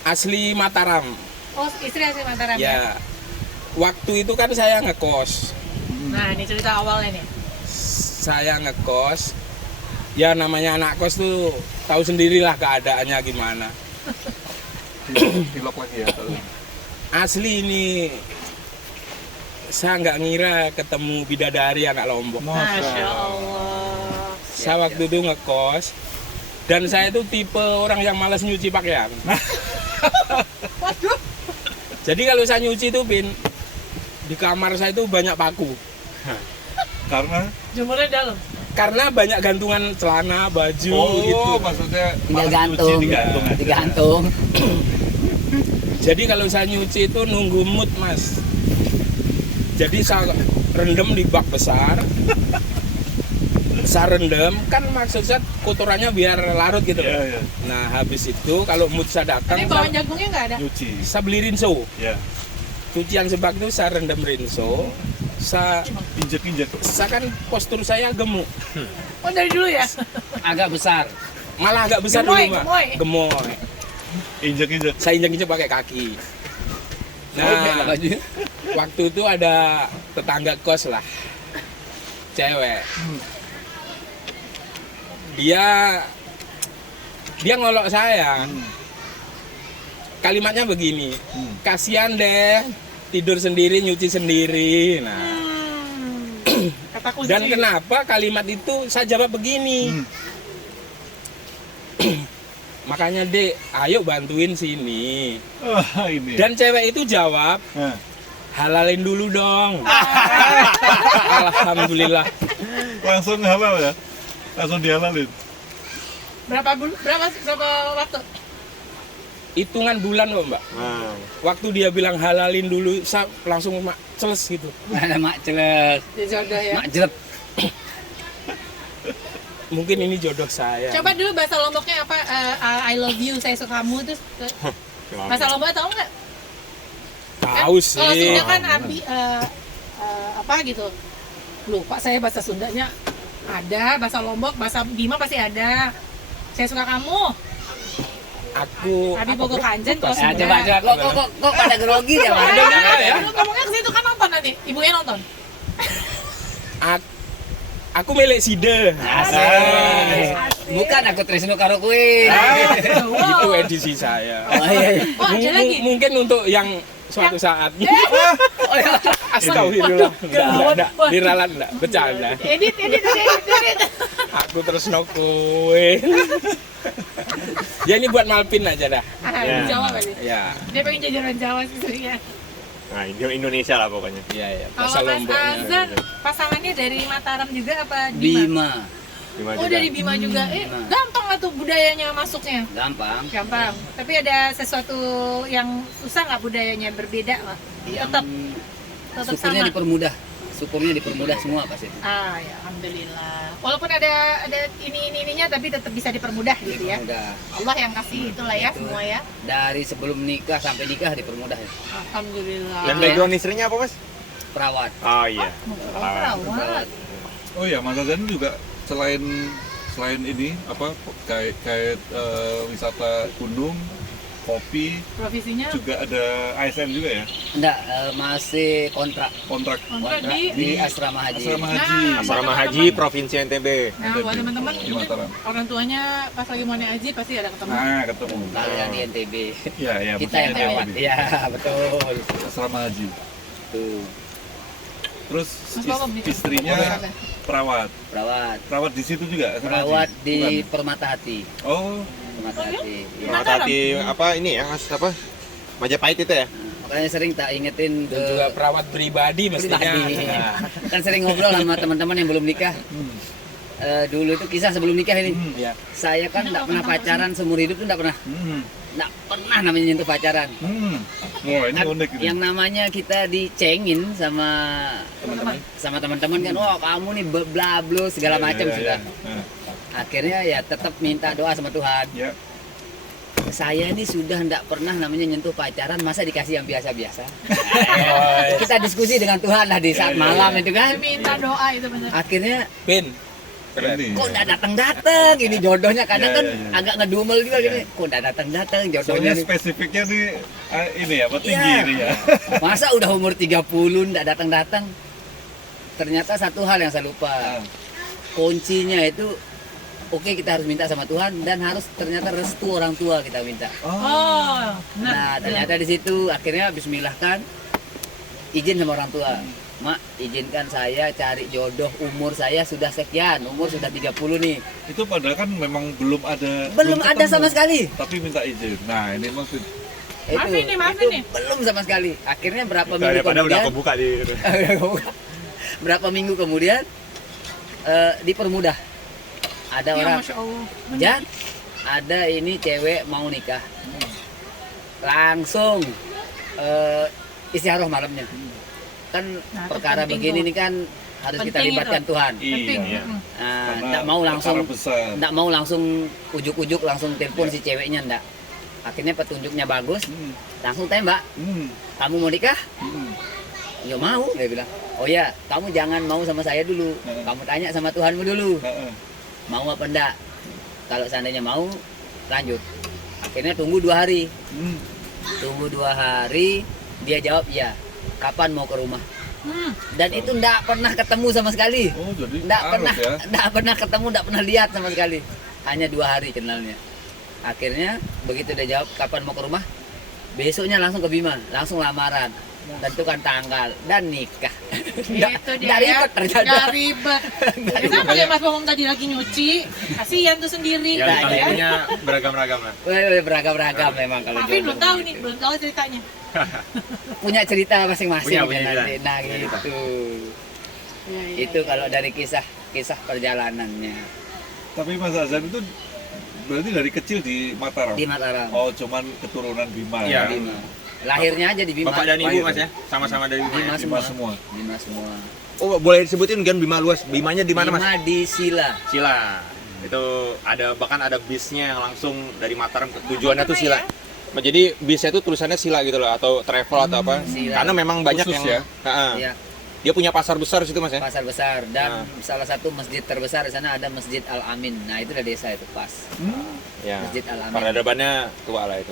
Asli Mataram. Oh, istri asli Mataram ya? Ya. Waktu itu kan saya ngekos. Nah, ini cerita awalnya nih. Saya ngekos. Ya namanya anak kos tuh tahu sendirilah keadaannya gimana. Pilok lagi ya. Asli ini saya nggak ngira ketemu bidadari anak Lombok. Masya Allah. Saya waktu itu ngekos dan saya itu tipe orang yang malas nyuci pakaian. Waduh. Jadi kalau saya nyuci itu di kamar saya itu banyak paku. Karena Jemurnya dalam. Karena banyak gantungan celana, baju gitu. oh, maksudnya Tinggal malas gantung. nyuci, digantung aja. Digantung. Jadi kalau saya nyuci itu nunggu mood mas. Jadi saya rendam di bak besar. Saya rendam kan maksud saya kotorannya biar larut gitu. Iya, iya. Nah habis itu kalau mood saya datang, Tapi bawang jagungnya nggak ada. Nyuci. saya beli rinso. Ya. Cucian sebak itu saya rendam rinso. Saya Injek-injek. kan postur saya gemuk. Oh, dari dulu ya? Agak besar. Malah agak besar Gemoy, dulu, Mak. gemoy. Gemoy. Injek-injek. Saya injek-injek pakai kaki. Nah, Nah, waktu itu ada tetangga kos lah. Cewek. Dia ngolok saya. Kalimatnya begini. Kasihan deh tidur sendiri, nyuci sendiri. Nah, Kata kunci. dan kenapa kalimat itu saya jawab begini? Makanya Dek, ayo bantuin sini. Wah, ini. Dan cewek itu jawab, Nah, halalin dulu dong. Alhamdulillah. langsung halal ya. Langsung dihalalin. Berapa waktu? Hitungan bulan kok Mbak. Nah, Waktu dia bilang halalin dulu, saya langsung celes gitu. ada mak celes, Dia jodoh ya. mak jelek. Mungkin ini jodoh saya. Coba dulu bahasa Lomboknya apa? I love you, saya suka kamu terus. Bahasa Lombok tahu nggak? Tahu Kalau Sunda sih. kan abi apa gitu. Lupa saya bahasa Sundanya ada, bahasa Lombok, bahasa Bima pasti ada. Saya suka kamu. Aku Abi Bogo Kanjen kalau Nah, Sunda. coba kok pada grogi dia, Pak? Ada juga ya. Lu ngomongnya ke situ kan nonton nanti. Ibunya nonton. Aku milik Side. Bukan aku Trisno karo kue. Itu edisi saya. Oh iya. iya. Oh, ada lagi. Mungkin untuk yang suatu saat. Oh, iya. Astagfirullah. Enggak, Wah. diralat enggak, bercanda. Edit. Aku terus nokuin. Ya ini buat Malpin aja dah. Ah, Jawa kali. Ya, Dia pengen jadi orang Jawa sih istrinya. nah Indonesia lah pokoknya. iya ya. Bahasa Kalau Mas Lomboknya. Azan pasangannya dari Mataram juga apa Bima? Bima. Bima Oh juga. dari Bima juga. Bima. Gampang lah tuh budayanya masuknya. Gampang. Gampang. Tapi ada sesuatu yang susah nggak budayanya berbeda nggak? Yang Tetap syukurnya sama. dipermudah. syukurnya dipermudah semua pas itu. Ah ya, alhamdulillah. Walaupun ada ininya tapi tetap bisa dipermudah gitu ya. Udah Allah yang kasih itulah ya Betul. semua ya. dari sebelum nikah sampai nikah dipermudah ya. Alhamdulillah. Dan background istrinya apa, Mas? Perawat. Oh iya. Perawat. Oh ya, Mas Azan juga selain ini apa kayak wisata gunung, kopi, Profesinya juga ada ASN juga ya, Enggak, masih kontrak kontrak kontrak di asrama haji. asrama haji. Nah, Asrama Haji Provinsi NTB. Nah, buat teman-teman Di mungkin Mataram. orang tuanya pas lagi mau naik haji pasti ada ketemu. Nah, ketemu. Kalian di NTB. Iya, iya. Kita betul. yang lewat. Iya, betul. Asrama haji. Tuh, Terus Mas Bapak beli- istrinya perawat. perawat. Perawat di situ juga asrama Perawat haji? di Bukan? Permata Hati. Oh, Permata Hati. Iya. Mata hati apa ini ya? Apa? Majapahit itu ya? Makanya sering tak ingetin Dan juga perawat pribadi mestinya. pribadi. Nah, Kan sering ngobrol sama teman-teman yang belum nikah. Dulu itu kisah sebelum nikah ini. ya. Saya kan enggak pernah pacaran seumur hidup tuh enggak pernah. Enggak pernah namanya nyentuh pacaran. Wah, ini Kan unik ini. yang namanya kita dicengin sama teman-teman kan, wah kamu nih blablo segala Iya, macam iya, sudah. iya. Akhirnya ya tetap minta doa sama Tuhan. Ya. Saya ini sudah enggak pernah namanya nyentuh pacaran, masa dikasih yang biasa-biasa. Oh, Kita diskusi dengan Tuhan lah di saat malam itu kan. Minta doa itu benar. Akhirnya Pin. Keren nih. kok enggak datang-datang ini jodohnya kadang Iya, kan iya, iya. agak ngedumel juga Iya. gini. Kok enggak datang-datang Soalnya jodohnya nih. spesifiknya nih ini ya, apa tinggi Iya. ini ya. Masa udah umur 30 enggak datang-datang. Ternyata satu hal yang saya lupa. Kuncinya itu oke, kita harus minta sama Tuhan dan harus ternyata restu orang tua kita minta. Oh, Nah, ternyata di situ akhirnya bismillah kan izin sama orang tua. Mak, izinkan saya cari jodoh, umur saya sudah sekian, umur sudah 30 nih. Itu padahal kan memang belum ada. Belum ada ketemu, sama sekali. Tapi minta izin. Nah, ini maksud. Maaf ini, maaf itu ini. belum sama sekali. Akhirnya berapa minggu Daripada udah kemudian, kebuka di berapa minggu kemudian dipermudah. Ada Ya, orang Masya Allah. Jan, ada ini cewek mau nikah. Langsung istiaroh malamnya. Kan Nah, itu perkara penting begini tuh. nih kan harus kita Penting libatkan itu. Tuhan. Penting. Iya. Mm. Nah, Karena enggak mau langsung perkara besar. enggak mau langsung ujuk-ujuk langsung telepon si ceweknya enggak. Akhirnya petunjuknya bagus, langsung tembak. Kamu mau nikah? Ya mau, dia bilang. Oh ya, kamu jangan mau sama saya dulu. Kamu tanya sama Tuhanmu dulu. Mau apa enggak? Kalau seandainya mau, lanjut. Akhirnya tunggu 2 hari. Tunggu 2 hari, dia jawab iya. Kapan mau ke rumah? Dan itu enggak pernah ketemu sama sekali. Oh, jadi Enggak aruf pernah, ya. enggak pernah ketemu, enggak pernah lihat sama sekali. Hanya 2 hari kenalnya. Akhirnya begitu dia jawab kapan mau ke rumah, besoknya langsung ke Bima, langsung lamaran, tentukan tanggal dan nikah. Itu dia Nggak ya. ribet ternyata. Nggak ribet. Ya, sama kayak Mas Bawang tadi lagi nyuci, kasihan tuh sendiri. yang Nah, Ya, ya. punya beragam-ragam lah. Weh, beragam-ragam memang kalau Tapi jodoh belum tahu begitu. nih, belum tahu ceritanya. Punya cerita masing-masing Punya ya nanti. cerita. Nah gitu. Ya, ya, Itu ya. kalau dari kisah perjalanannya Tapi Mas Azan itu berarti dari kecil di Mataram. di Mataram. Oh, cuman keturunan Bima Iya. ya. Bima. Lahirnya aja di Bima. Bapak dan ibu Lahir. Mas ya, sama-sama dari Bima. Bima ya? Bima semua. semua. Bima semua. Oh, boleh disebutin kan Bima luas. Bimanya di mana, Mas? Bima di Sila. Sila. Itu ada bahkan ada bisnya yang langsung dari Mataram tujuannya tuh Sila. Nah, jadi bisnya itu tulisannya Sila gitu loh atau travel atau apa. Sila. Karena memang banyak Khusus yang ya? Ya, dia punya pasar besar di situ, Mas ya. pasar besar dan Nah. salah satu masjid terbesar di sana ada Masjid Al Amin. Nah, itu dari desa itu pas. Ya. Masjid Al Amin. Peradabannya tua lah itu.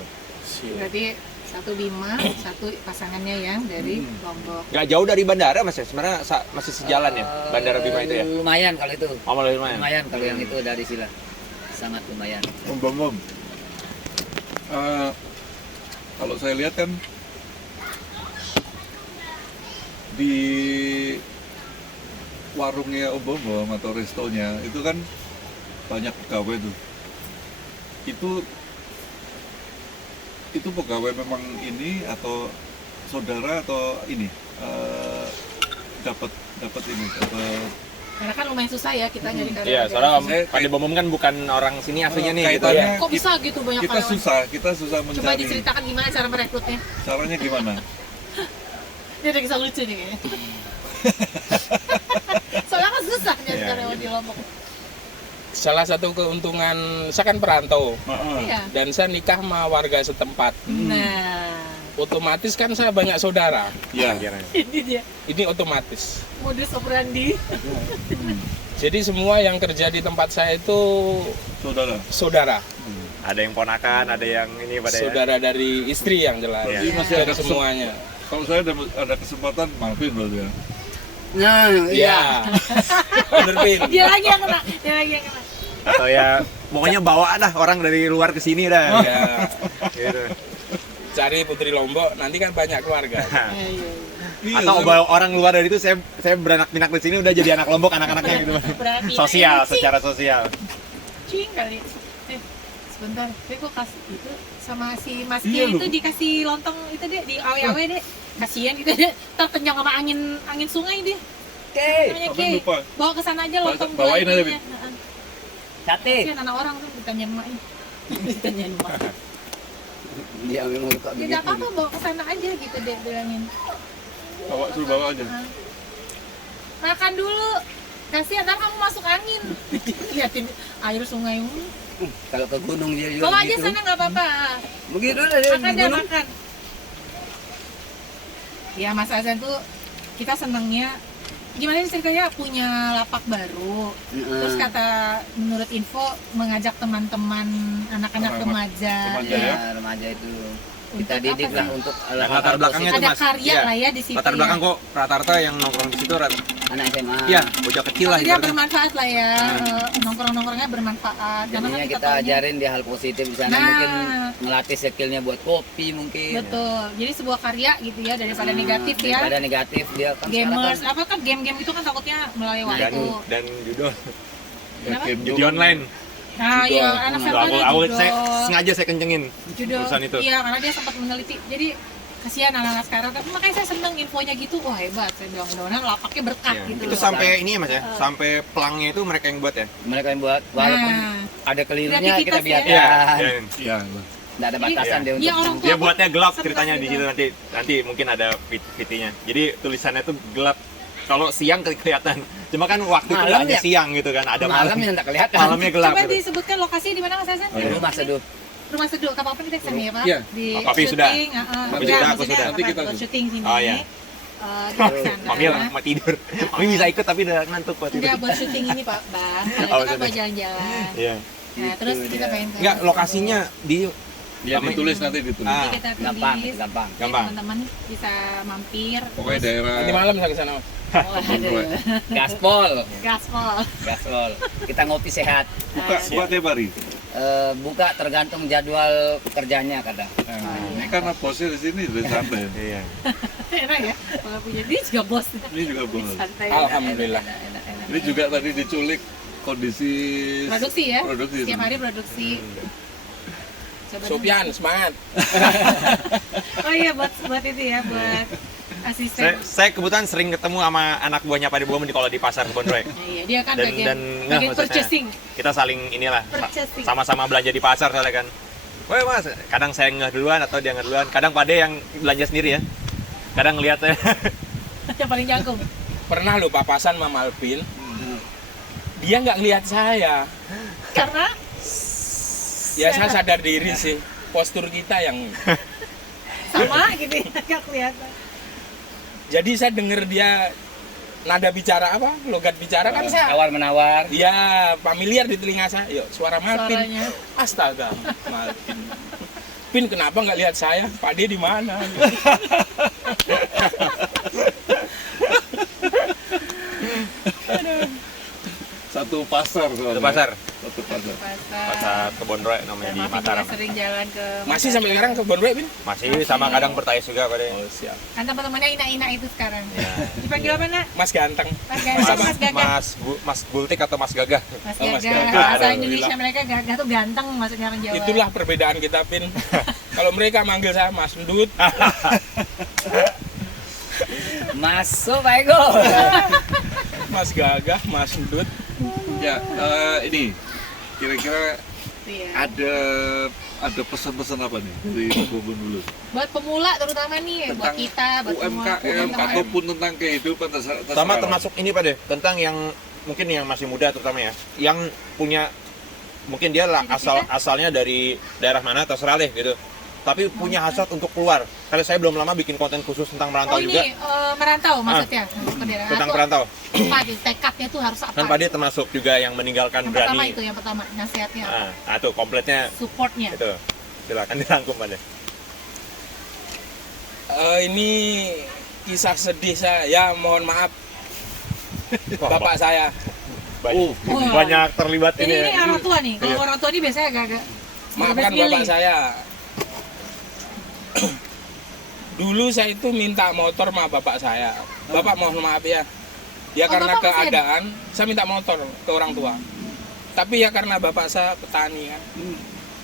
Berarti satu Bima, satu pasangannya yang dari Lombok. Gak jauh dari bandara, Mas ya. Sebenarnya masih sejalan ya Bandara Bima itu ya. Lumayan kalau itu. Oh, malah lumayan. Lumayan kalau yang itu dari Sila. Sangat lumayan. Om. Kalau saya lihat kan di warungnya Om Bom atau restonya itu kan banyak pegawai tuh. Itu pegawai memang ini atau saudara atau ini dapat ini dapat Karena kan lumayan susah ya kita nyari karyawan. Iya, soalnya Om Saya- Padi Bomom kan bukan orang sini aslinya nih gitu kaitannya ya. Kok bisa gitu banyak kita karyawan? susah Coba mencari. diceritakan gimana cara merekrutnya. Caranya gimana? Ini ada kisah lucu nih kayaknya. Soalnya kan susah nyari Iya, karyawan di Lombok. Salah satu keuntungan, saya kan perantau Iya. dan saya nikah sama warga setempat. Nah, Otomatis kan saya banyak saudara. Ya. ini dia Ini otomatis. modus operandi. Jadi semua yang kerja di tempat saya itu Saudara. saudara. Ada yang ponakan, ada yang ini pada ya. Saudara dari istri yang jelas. Iya. Jadi masih Dan ada semuanya. Kalau saya ada kesempatan maafin berarti ya. Nah, Iya. Bener, Pin. Dia lagi yang kena. Atau ya pokoknya bawa dah orang dari luar ke sini dah. Iya. Gitu. Cari putri Lombok, nanti kan banyak keluarga. Iya, Atau bawa orang luar dari itu saya beranak pinak di sini udah jadi anak Lombok anak-anaknya gitu. Berarti Sosial, secara sosial. cing kali. Sebentar, tapi gue kasih itu sama si Mas Iya, Ki itu lu. dikasih lontong itu deh di awe-awe deh. Kasihan gitu deh. Terkenyang sama angin sungai dia. Oke. Namanya apa Ki. lupa. Bawa ke sana aja lontong Bawain aja, bulantinya. Sate. Kasihan anak orang tuh ditanyain emaknya. Ditanyain emak. Dia memang suka Tidak begitu. apa-apa bawa ke sana aja gitu deh bilangin. Suruh bawa aja. Makan dulu. Kasihan ntar kamu masuk angin. Liatin air sungai. Kalau ke gunung dia juga Bawa aja begitu. sana nggak apa-apa. Begitu lah dia Makan di deh gunung. makan. Ya Mas Azan tuh kita senangnya gimana sih ceritanya punya lapak baru. Terus kata menurut info mengajak teman-teman anak-anak Anak-anak remaja. remaja ya. Ya, remaja itu kita Untuk didik apa lah sih? untuk Dan latar belakangnya Ada tuh, Mas. karya Iya. lah ya di situ. Latar belakang ya. kok rata-rata yang nongkrong di situ anak SMA. iya, bocah kecil lah Dia ibaratnya. bermanfaat lah ya, nongkrong-nongkrongnya bermanfaat. Karena Jadinya kan kita taunya- ajarin dia hal positif di sana, Nah. mungkin ngelatih skillnya buat kopi mungkin. Betul. Jadi sebuah karya gitu ya daripada negatif ya. Daripada negatif dia kan Gamers, sekarang apa kan game-game itu kan takutnya melalui Dan waktu. dan judo. Kenapa? Judi online. Nah, iya, anak Judo, saya aku judo. saya sengaja saya kencengin Judo. urusan itu. Iya, karena dia sempat meneliti. Jadi kasihan anak-anak sekarang. Tapi makanya saya seneng infonya gitu. Wah hebat. Saya bilang mudah-mudahan lapaknya berkah Iya. gitu. Itu loh. sampai ini ya Mas ya, sampai pelangnya itu mereka yang buat ya. mereka yang buat walaupun Nah, ada kelirunya kita Kreativitas ya. biarkan. Iya. Iya. Nggak ada Jadi, batasan dia iya, untuk orang tua Dia pun buatnya gelap seneng ceritanya di gitu. situ nanti mungkin ada VT-nya. Jadi tulisannya tuh gelap. Kalau siang kelihatan. Cuma kan waktu itu Malam nggak hanya ya? siang gitu kan, ada malam malam. yang tak kelihatan. Malamnya gelap. Coba Gitu. disebutkan lokasi di mana Mas Hasan? Oh, iya. Rumah seduh. Rumah Seduh. Kapan kita kesana ya Pak? Iya. Di Pak Papi sudah. syuting. Papi Enggak, sudah, aku maksudnya sudah. Nanti kita buat syuting sini. Oh, iya. Di sana. Mami mau tidur. Mami bisa ikut tapi udah ngantuk buat tidur. Enggak buat syuting ini Pak Bang. Kalau Oh, itu kan syuting. buat jalan-jalan. Iya. Nah, terus Gitu kita dia. pengen ke Enggak, lokasinya di Ya ditulis nanti ditulis. Ah. Nanti kita Gampang, tulis. gampang. Jadi Gampang. teman-teman bisa mampir. Pokoknya Terus- daerah Nanti malam saya ke sana, Mas. Oh, aduh. Gaspol, Gaspol. gaspol. Kita ngopi sehat. buka tiap hari. Buka tergantung jadwal kerjanya kadang. Nah, ini karena bosnya di sini udah santai. Iya. Enak ya. Kalau punya dia juga bos. Ini juga bos. Santai. Alhamdulillah. Enak. Ini juga tadi diculik kondisi Produksi ya. Produksi. Setiap hari produksi. Coba Sopian, semangat. Oh iya buat itu ya, buat asisten. Saya kebetulan sering ketemu sama anak buahnya Pak Dibom di kalau di pasar Kebon Roy. Iya, dia kan Dan- bagian, dan nggak, bagian maksudnya- purchasing. Kita saling inilah Purchasing. sama-sama belanja di pasar soalnya kan. Woi Mas, kadang saya ngeh duluan atau dia ngeh duluan. Kadang Pak De yang belanja sendiri ya. Kadang ngeliatnya. Yang paling jago. Pernah lo papasan sama Malvin. Dia nggak ngelihat saya. Karena Ya saya sadar diri sih. Postur kita yang. sama gitu ya, nggak kelihatan. Jadi saya denger dia nada bicara apa, logat bicara kan saya. Tawar menawar. Ya familiar di telinga saya. Yuk suara Malvin. Suaranya. Astaga, Malvin. Pin kenapa nggak lihat saya? Pak D di mana? satu pasar soalnya. Itu pasar. Satu pasar. Pasar Kebon Roy namanya di Masih Mataram. juga sering jalan ke Masih sampai sekarang ke Bonroy, Pin? Masih sama kadang bertayas juga Pak De. Oh siap. kan teman-temannya ina-ina itu sekarang. Ya. Dipanggil apa nak? Mas ganteng. Mas Gagah. Mas Gagah. Mas Gultik atau Mas Gagah? Mas Oh, Mas Gagah. Gagah. Bahasa Alhamdulillah. Indonesia mereka Gagah tuh ganteng maksudnya orang Jawa. Itulah perbedaan kita, Pin. Kalau mereka manggil saya Mas Ndut, Masuk Pak Ego. Mas Gagah, Mas Ndut. Ya, ini kira-kira Gitu ya. Ada pesan-pesan apa nih dari Bubun dulu Buat pemula terutama nih, buat tentang kita, buat semua UMKM teman-teman. ataupun tentang kehidupan Sama termasuk ini Pak De, tentang yang mungkin yang masih muda terutama ya, yang punya mungkin dia lah asalnya dari daerah mana terserah deh gitu, tapi punya hasrat untuk keluar. Karena saya belum lama bikin konten khusus tentang merantau Oh juga. ini merantau maksudnya ke daerah. Tentang Atau perantau. apa nih, tekadnya tuh harus apa? Kan Pak De termasuk juga yang meninggalkan Yang pertama berani. itu, yang pertama nasihatnya, Nah, tuh kompletnya supportnya. itu. Silakan dirangkum Pak De. Ini kisah sedih saya, ya mohon maaf Wah, bapak saya. banyak, Wah. banyak terlibat Ini ini. orang tua nih, kalau Iya. orang tua ini biasanya agak-agak Maafkan pilih. bapak saya. Dulu saya itu minta motor sama bapak saya. Bapak mohon maaf ya. Ya Oh, karena bapak masih ada? keadaan saya minta motor ke orang tua. Tapi ya karena bapak saya petani kan.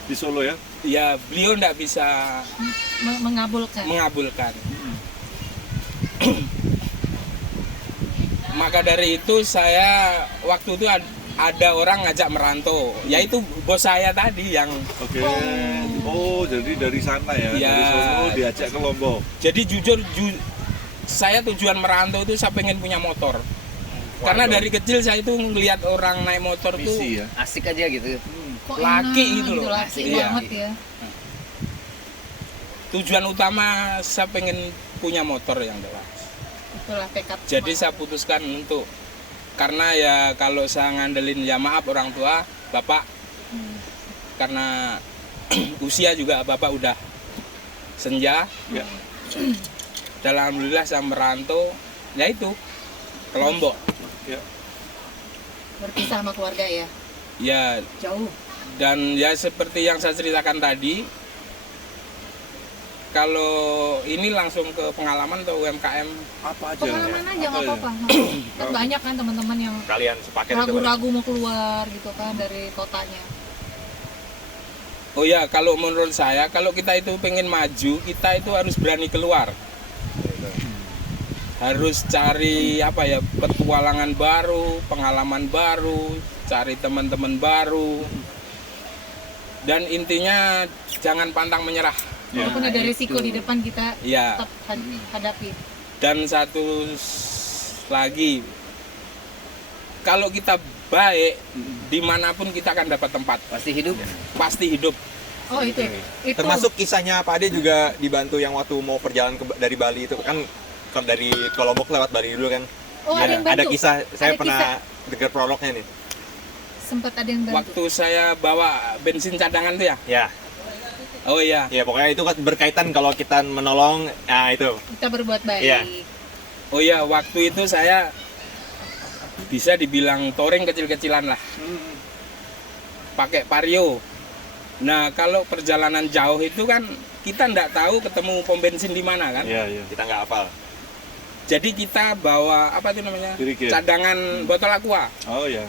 di Solo ya. Ya beliau tidak bisa mengabulkan. mengabulkan. Maka dari itu saya waktu itu ada orang ngajak merantau, yaitu bos saya tadi yang Oke. Oh, jadi dari sana ya. Iya. Dari Solo diajak ke Lombok. jadi jujur saya tujuan merantau itu saya pengen punya motor. Karena dari kecil saya itu ngelihat orang naik motor tuh Misi ya. Asik aja gitu. Kok laki enak gitu loh. laki Iya. banget ya. tujuan utama saya pengen punya motor yang jelas. Itulah tekad. Jadi saya putuskan untuk karena ya kalau saya ngandelin ya maaf orang tua, bapak karena usia juga bapak udah senja. Ya. Dan alhamdulillah saya merantau, ya itu ke Lombok. Ya. Berpisah sama keluarga ya. Ya Jauh. dan ya seperti yang saya ceritakan tadi, kalau ini langsung ke pengalaman atau UMKM Apa aja? Pengalaman aja nggak Apa ya? apa-apa. Kan banyak kan teman-teman yang Kalian sepaket itu Pak De. ragu-ragu mau keluar gitu kan dari kotanya. Oh ya, kalau menurut saya, kalau kita itu pengen maju, kita itu harus berani keluar. Harus cari apa ya, petualangan baru, pengalaman baru, cari teman-teman baru. Dan intinya jangan pantang menyerah. Ya. Walaupun ada risiko di depan kita Ya. tetap hadapi. Dan satu lagi, kalau kita baik, dimanapun kita akan dapat tempat. Pasti hidup. Pasti hidup. Oh itu. Itu. Termasuk kisahnya Pak Ade juga dibantu yang waktu mau perjalanan dari Bali itu kan dari ke Lombok lewat Bali dulu kan. Oh ada yang ada bantu. kisah, saya Ada pernah dengar prolognya nih. Sempat ada yang bantu. Waktu saya bawa bensin cadangan tuh ya. Ya, Oh iya. ya pokoknya itu kan berkaitan kalau kita menolong, nah itu. Kita berbuat baik. Iya. Oh iya, waktu itu saya bisa dibilang touring kecil-kecilan lah. Pakai Vario. Nah, kalau perjalanan jauh itu kan kita nggak tahu ketemu pom bensin di mana kan. Iya, iya. Kita nggak hafal. Jadi kita bawa apa itu namanya? Kiri-kiri. Cadangan botol aqua. Oh ya.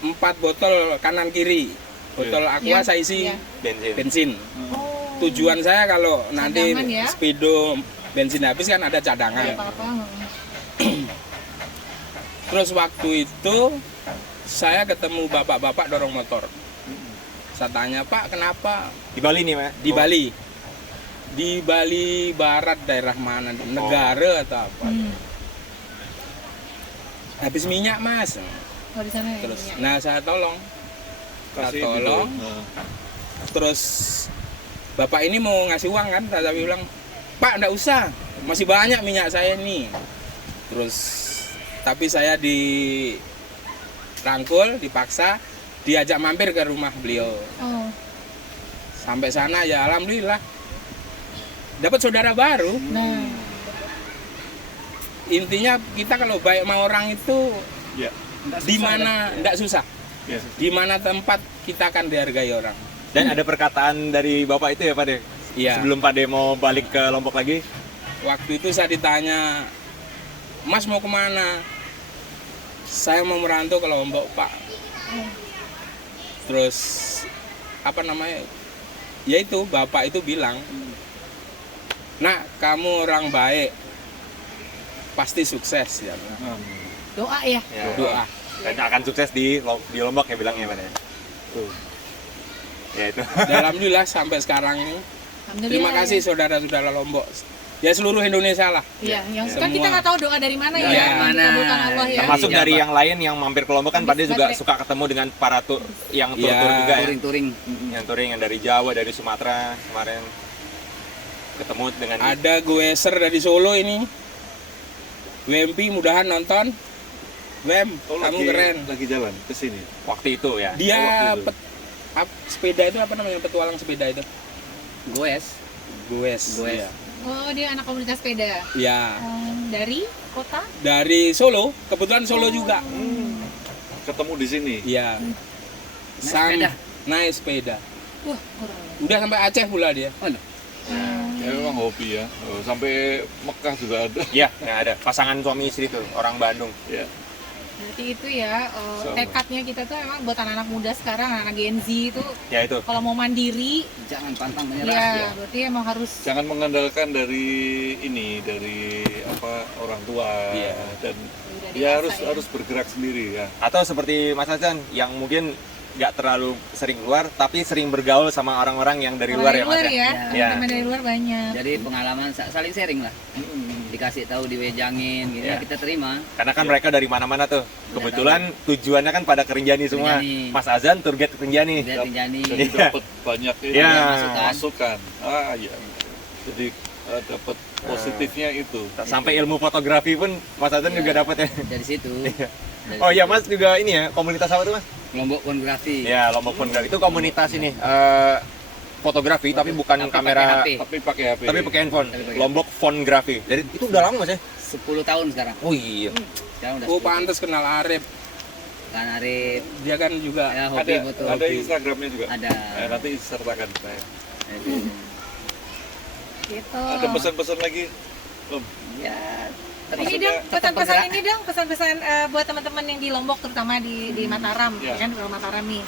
4 botol kanan kiri. Botol aqua Iya, saya isi iya. Bensin. bensin. Oh. Tujuan saya kalau nanti Cadangan ya? speedo bensin habis kan ada cadangan. Apa-apa. Terus waktu itu saya ketemu bapak-bapak dorong motor. Saya tanya, Pak, kenapa Di Bali nih, Pak? di Bali? Di Bali Barat daerah mana? Negara atau apa? Habis minyak, Mas. Oh di sana ya. Terus, minyak. nah saya tolong. Saya Kasih tolong. gitu. Nah. Terus bapak ini mau ngasih uang kan? Saya bilang, Pak, enggak usah. Masih banyak minyak saya nih. Terus, tapi saya dirangkul, dipaksa, diajak mampir ke rumah beliau. Oh. Sampai sana ya alhamdulillah dapat saudara baru. Nah. Intinya kita kalau baik sama orang itu Ya. di mana enggak susah. Ya. Di mana tempat kita akan dihargai orang. Dan ada perkataan dari Bapak itu ya, Pak De? Iya. Sebelum Pak De mau balik ke Lombok lagi? Waktu itu saya ditanya, Mas mau kemana? Saya mau merantau ke Lombok, Pak. Terus apa namanya? Yaitu bapak itu bilang, Nak, kamu orang baik, pasti sukses ya. Doa ya. Ya. Doa. Dan akan sukses di Lombok ya bilangnya, Pak De? Tuh. Ya itu. Dan alhamdulillah sampai sekarang ini. Terima kasih saudara-saudara Lombok. Ya seluruh Indonesia lah. Iya, yang Semua. kan kita nggak tahu doa dari mana ya, Iya, yang mana. dikabulkan Allah ya. Termasuk Iya, dari Pak. yang lain yang mampir ke Lombok kan Habis pada juga baterai. suka ketemu dengan para yang tur Iya. juga ya. Touring. Yang touring yang dari Jawa, dari Sumatera kemarin ketemu dengan Ada Goeser dari Solo ini. WMP mudahan nonton. Wem, Oh, kamu keren. lagi jalan ke sini. waktu itu ya. Dia waktu itu. sepeda itu apa namanya, petualang sepeda itu? Goes. Goes. Goes. Iya. Oh, dia anak komunitas sepeda. Ya. Dari kota? Dari Solo, kebetulan Solo juga. Ketemu di sini. Iya. sepeda. Naik sepeda. Wah, keren. Udah sampai Aceh pula dia. Oh, no. Ya memang hobi ya. Oh, sampai Mekah juga ada. Iya, yang ada pasangan suami istri tuh, orang Bandung. Ya. Berarti itu ya Sama. tekadnya kita tuh emang buat anak-anak muda sekarang, anak Gen Z itu Ya itu. kalau mau mandiri, Jangan pantang menyerah. ya berarti emang harus Jangan mengandalkan dari apa orang tua Iya. dan udah ya dewasa harus bergerak sendiri ya. Atau seperti Mas Hasan yang mungkin nggak terlalu sering keluar tapi sering bergaul sama orang-orang yang dari luar ya Mas ya. ya. Iya. Teman dari luar banyak. Jadi pengalaman saling sharing lah. Dikasih tahu, diwejangin gitu Iya. ya, kita terima. Karena kan mereka dari mana-mana tuh. Kebetulan tujuannya kan pada Kerinjani semua. Kerinjani. Mas Azan tour guide Kerinjani. Biar Rinjani. Jadi Iya. dapat banyak Iya. masukan. Ya. Jadi dapat positifnya itu. Sampai ilmu fotografi pun Mas Azan Iya. juga dapat ya. Dari situ. Dari Oh iya Mas juga ini ya, komunitas apa tuh Mas? Lombok Fotografi. Ya, Lombok Fotografi itu komunitas ini fotografi tapi bukan Tapi kamera pakai HP. Tapi pakai HP. tapi pakai handphone. Tapi pakai Lombok Fotografi. Jadi itu udah lama Mas ya? 10 tahun sekarang. Oh iya. Sekarang udah Oh 10. pantas kenal Arif. Kan Arif. Dia kan juga Ya, hobi Ada foto. ada Instagramnya juga. Ada. Nanti sertakan saya. Gitu. Ada pesan-pesan lagi? Belum? Ya. Ini termasuk dong, tetap pesan-pesan bergerak. ini dong, pesan-pesan buat teman-teman yang di Lombok terutama di Mataram, Iya. ya kan kalau Mataram nih.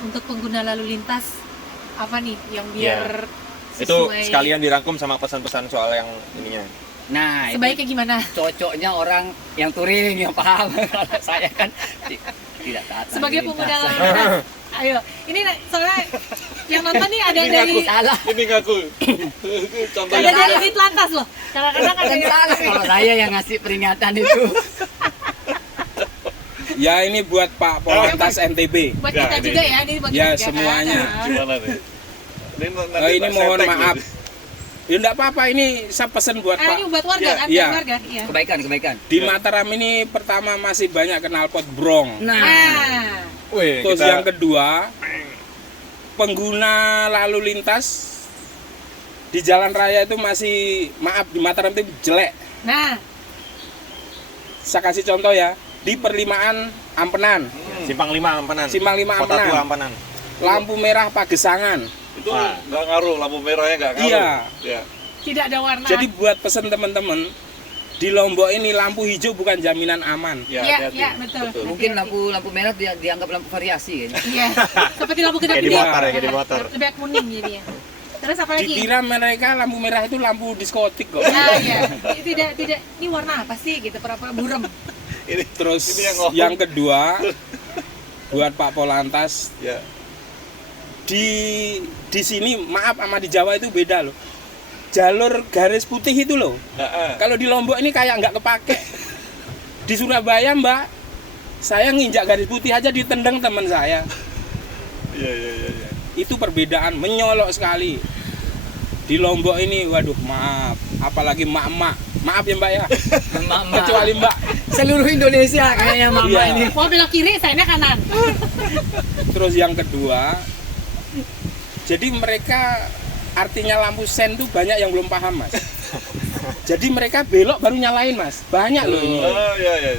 Untuk pengguna lalu lintas apa nih yang biar Itu sesuai- sekalian dirangkum sama pesan-pesan soal yang ininya. Nah, itu sebaiknya gimana? cocoknya orang yang touring yang paham. Kalau saya kan tidak taat. Sebagai lalu pengguna lintas. lalu lintas. Ayo, ini soalnya yang nonton nih ada Ini dari aku Salah. Ini ngaku. Contoh ada yang dari unit lantas loh. Kadang-kadang ada Kan yang salah kalau saya yang ngasih peringatan itu. ya ini buat Pak Polantas NTB. buat Ya, kita ini. juga ya, ini buat Ya, kita juga, semuanya. kan? gimana nih? Ini tak mohon setting maaf. nih. Ya enggak apa-apa, ini saya pesen buat Ah, ini Pak. buat warga Iya, kan? iya. Buat warga, iya. Kebaikan. Di Mataram ini pertama masih banyak knalpot brong. Nah, Nah, Wih, Terus kita yang kedua, pengguna lalu lintas di jalan raya itu masih, maaf, di Mataram itu jelek. nah, Saya kasih contoh ya, di perlimaan Ampenan, Simpang 5 Ampenan. Simpang 5 Kota Tua Ampenan, Ampenan. lampu merah Pagesangan. Itu Wah. nggak ngaruh, lampu merahnya nggak ngaruh. Iya. Ya. tidak ada warna. Jadi buat pesen teman-teman, di Lombok ini lampu hijau bukan jaminan aman. Ya, Iya, hati-hati. iya, betul. mungkin lampu merah dianggap lampu variasi kayaknya. Iya, seperti lampu Kayak di gede-gede. motor ya, kayak di motor. Lebih kuning jadinya. Terus apa lagi? Dikira mereka lampu merah itu lampu diskotik kok. Nah, iya. Tidak. Ini warna apa sih gitu? Pura-pura burem. Ini Terus Ini yang ngomong. yang kedua, buat Pak Polantas, ya. di sini maaf sama di Jawa itu beda loh. Jalur garis putih itu loh. Kalau di Lombok ini kayak nggak kepake. Di Surabaya Mbak, saya nginjak garis putih aja ditendang teman saya. Iya. Itu perbedaan menyolok sekali. Di Lombok ini, waduh maaf, apalagi mak-mak. Maaf ya Mbak ya, Mama. kecuali Mbak. Seluruh Indonesia kayaknya mama Iya. ini. Mau belok kiri, saya kanan. Terus yang kedua, jadi mereka artinya lampu sen tuh banyak yang belum paham Mas. Jadi mereka belok baru nyalain Mas, banyak loh ini. Oh, iya.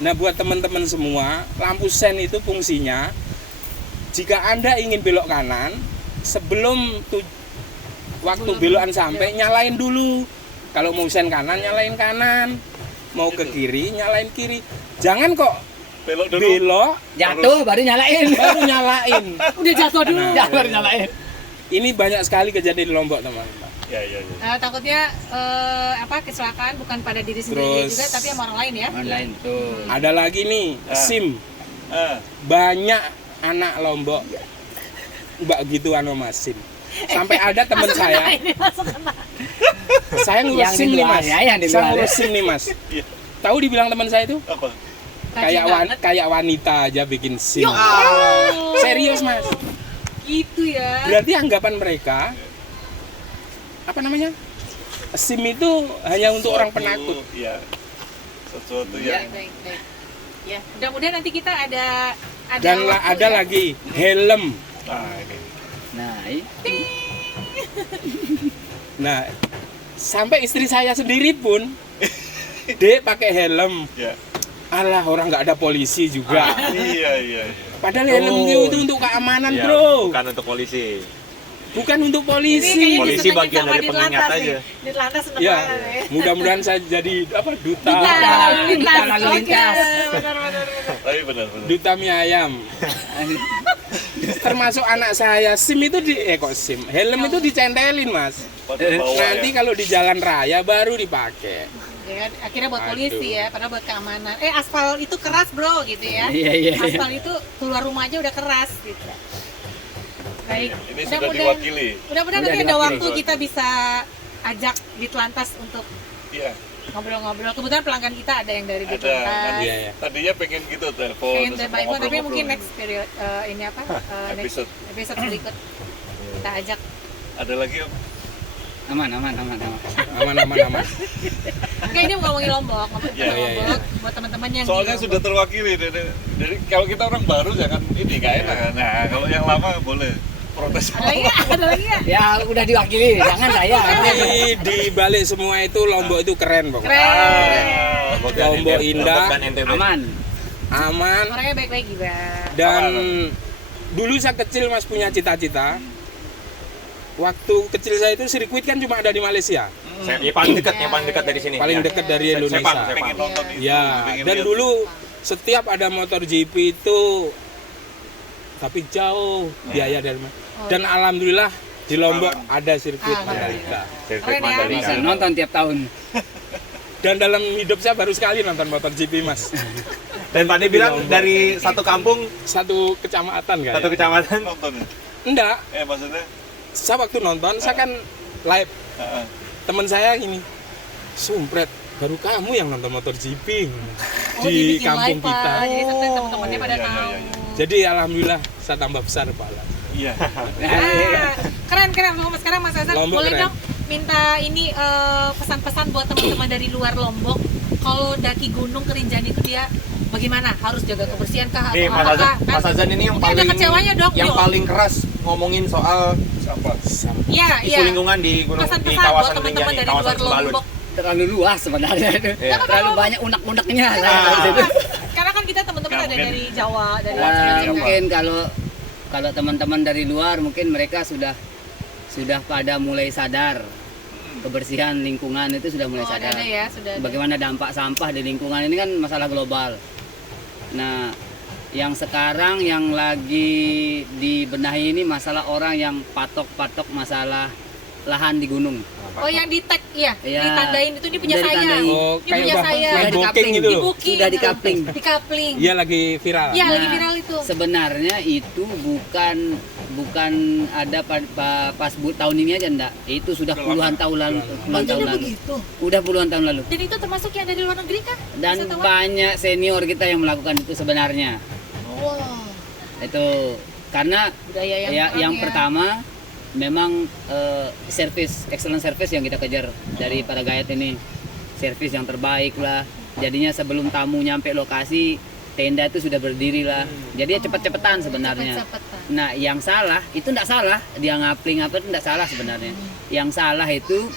Nah buat teman-teman semua, lampu sen itu fungsinya jika Anda ingin belok kanan, sebelum waktu belokan sampai nyalain dulu. Kalau mau sen kanan nyalain kanan, mau ke kiri nyalain kiri. Jangan kok Belok dulu. belok Jatuh baru nyalain. baru nyalain. Udah jatuh dulu. Ya, baru nyalain. Ini banyak sekali kejadian di Lombok teman-teman. Ya. Takutnya kecelakaan bukan pada diri sendiri Terus- juga, tapi sama orang lain ya. Online tuh. Ada lagi nih, SIM. Ah. Banyak anak Lombok mbak gituan sama SIM. Sampai ada teman Masuk saya, kena ini, masuk kena. saya ngurus Yang di SIM nih luar mas, ya, yang di saya luar ngurus ya. SIM nih mas. Tahu dibilang teman saya itu Apa? Rajin banget. kayak wanita aja bikin SIM. Ya Allah. Serius mas. Gitu ya. Berarti anggapan mereka apa namanya? SIM itu hanya untuk orang penakut. Ya. Sesuatu Ya, yang baik, baik. Ya, mudah-mudahan nanti kita ada Dan waktu ada ya. lagi helm. nah ini. Nah, Nah, sampai istri saya sendiri pun dia pakai helm. Ya. Alah, orang nggak ada polisi juga. Iya. Padahal helm itu untuk keamanan, Iya, bro. bukan untuk polisi. Bukan untuk Ini polisi. kayaknya Polisi disenengin bagian sama dari Dit pengingat Lantas aja. nih. Dit Lantas seneng Ya, banget ya. mudah-mudahan saya jadi apa duta. Duta lalu lintas. Benar. Tapi benar. Duta mie ayam. Termasuk anak saya, SIM itu SIM. Helm itu dicentelin, Mas. Pada bawah Nanti ya. kalau di jalan raya baru dipakai. Ya kan, akhirnya buat Aduh. polisi ya, padahal buat keamanan. Aspal itu keras bro, gitu ya. Iya. Aspal itu keluar rumah aja udah keras gitu. Baik. Ini sudah diwakili. Mudah-mudahan Sudah nanti ada diwakili. waktu kita bisa ajak Ditlantas untuk Iya. ngobrol-ngobrol. Kebetulan pelanggan kita ada yang dari Ada. Ditlantas. Iya, iya. Tadinya pengen gitu telepon. Pengen terus by phone, tapi ngobrol-ngobrol. mungkin next period ini apa? Next Episode. episode berikut kita ajak. Ada lagi Om? Aman. Aman. Oke, ini mau ngomongin Lombok, Iya, Lombok buat teman-teman yang Soalnya di sudah Lombok. terwakili. Jadi kalau kita orang baru jangan ini gak enak. Nah kalau yang lama boleh protes. Ada lagi nggak? Ada lagi nggak? Ya udah diwakili, jangan saya. Di balik semua itu Lombok itu keren, Bang. Keren. Lombok indah. dan NTB. Aman. Aman. Orangnya baik-baik juga. Dan dulu saya kecil Mas punya cita-cita. Waktu kecil saya itu sirkuit kan cuma ada di Malaysia. Yang paling dekat dari sini. Paling Ya. dekat dari Sepang, Indonesia. sepang. Pengen nonton itu. Ya, pengen dan lihat. dulu setiap ada motor GP itu tapi jauh biaya dari dan alhamdulillah di Lombok ada sirkuit Mandalika. Sirkuit Keren ya. Mandalika. Bisa nonton tiap tahun. Dan dalam hidup saya baru sekali nonton motor GP, Mas. Dan Pak De bilang dari satu kampung, Satu kecamatan kan? satu kecamatan. nonton ya? Enggak, Maksudnya? saya waktu nonton saya kan live. Heeh. Teman saya gini, "Sumpret, baru kamu yang nonton motor GP Oh, di dibikin kampung live, Pak. kita." Jadi sampai teman-temannya pada Iya, tahu. iya, iya. Jadi alhamdulillah saya tambah besar kepala. Iya. Keren Lombok. Sekarang Mas Hasan Lombok boleh keren. dong minta ini pesan-pesan buat teman-teman dari luar Lombok. Kalau daki gunung Kerinjani itu dia bagaimana? Harus jaga kebersihan kah atau Nih Mas apakah? Azan, Mas Azan ini yang Mungkin ada paling kecewanya, Dok. yang Yuk. paling keras ngomongin soal Sampah. Iya, isu lingkungan di gunung di Pesan-pesan buat kawasan teman-teman Rinjani, dari kawasan luar Sembalun. Lombok. Terlalu luas sebenarnya itu. Iya. Terlalu banyak unek-uneknya. Karena kan kita teman-teman ada Mungkin. dari Jawa, dari Nah, macam-macam. mungkin kalau teman-teman dari luar mungkin mereka sudah pada mulai sadar kebersihan lingkungan itu sudah mulai Oh, sadar. ada ya, sudah ada. Bagaimana dampak sampah di lingkungan ini kan masalah global. Nah, yang sekarang yang lagi dibenahi ini masalah orang yang patok-patok masalah lahan di gunung. Oh, yang di tag ya, Iya. ditandain itu ini punya Udah saya. ditandain. Oh, Ini kayak punya udah saya. main Di booking coupling. gitu Di loh. booking. Sudah di coupling. Di coupling. Iya lagi viral. Iya, lagi Nah, viral itu. Sebenarnya itu bukan ada pas tahun ini aja enggak. Itu sudah puluhan tahun lalu. Puluhan tahun lalu. begitu. Udah puluhan tahun lalu. Dan itu termasuk yang dari luar negeri kah? Dan Wisatawan? banyak senior kita yang melakukan itu sebenarnya. Wow. Itu karena Budaya yang ya, kurang yang ya. pertama memang excellent service yang kita kejar dari para guide ini, service yang terbaik lah. Jadinya sebelum tamu nyampe lokasi tenda itu sudah berdiri lah. Jadi ya cepet-cepetan sebenarnya. Cepet-cepetan. Nah yang salah itu tidak salah, dia ngapling apa itu tidak salah sebenarnya. Yang salah itu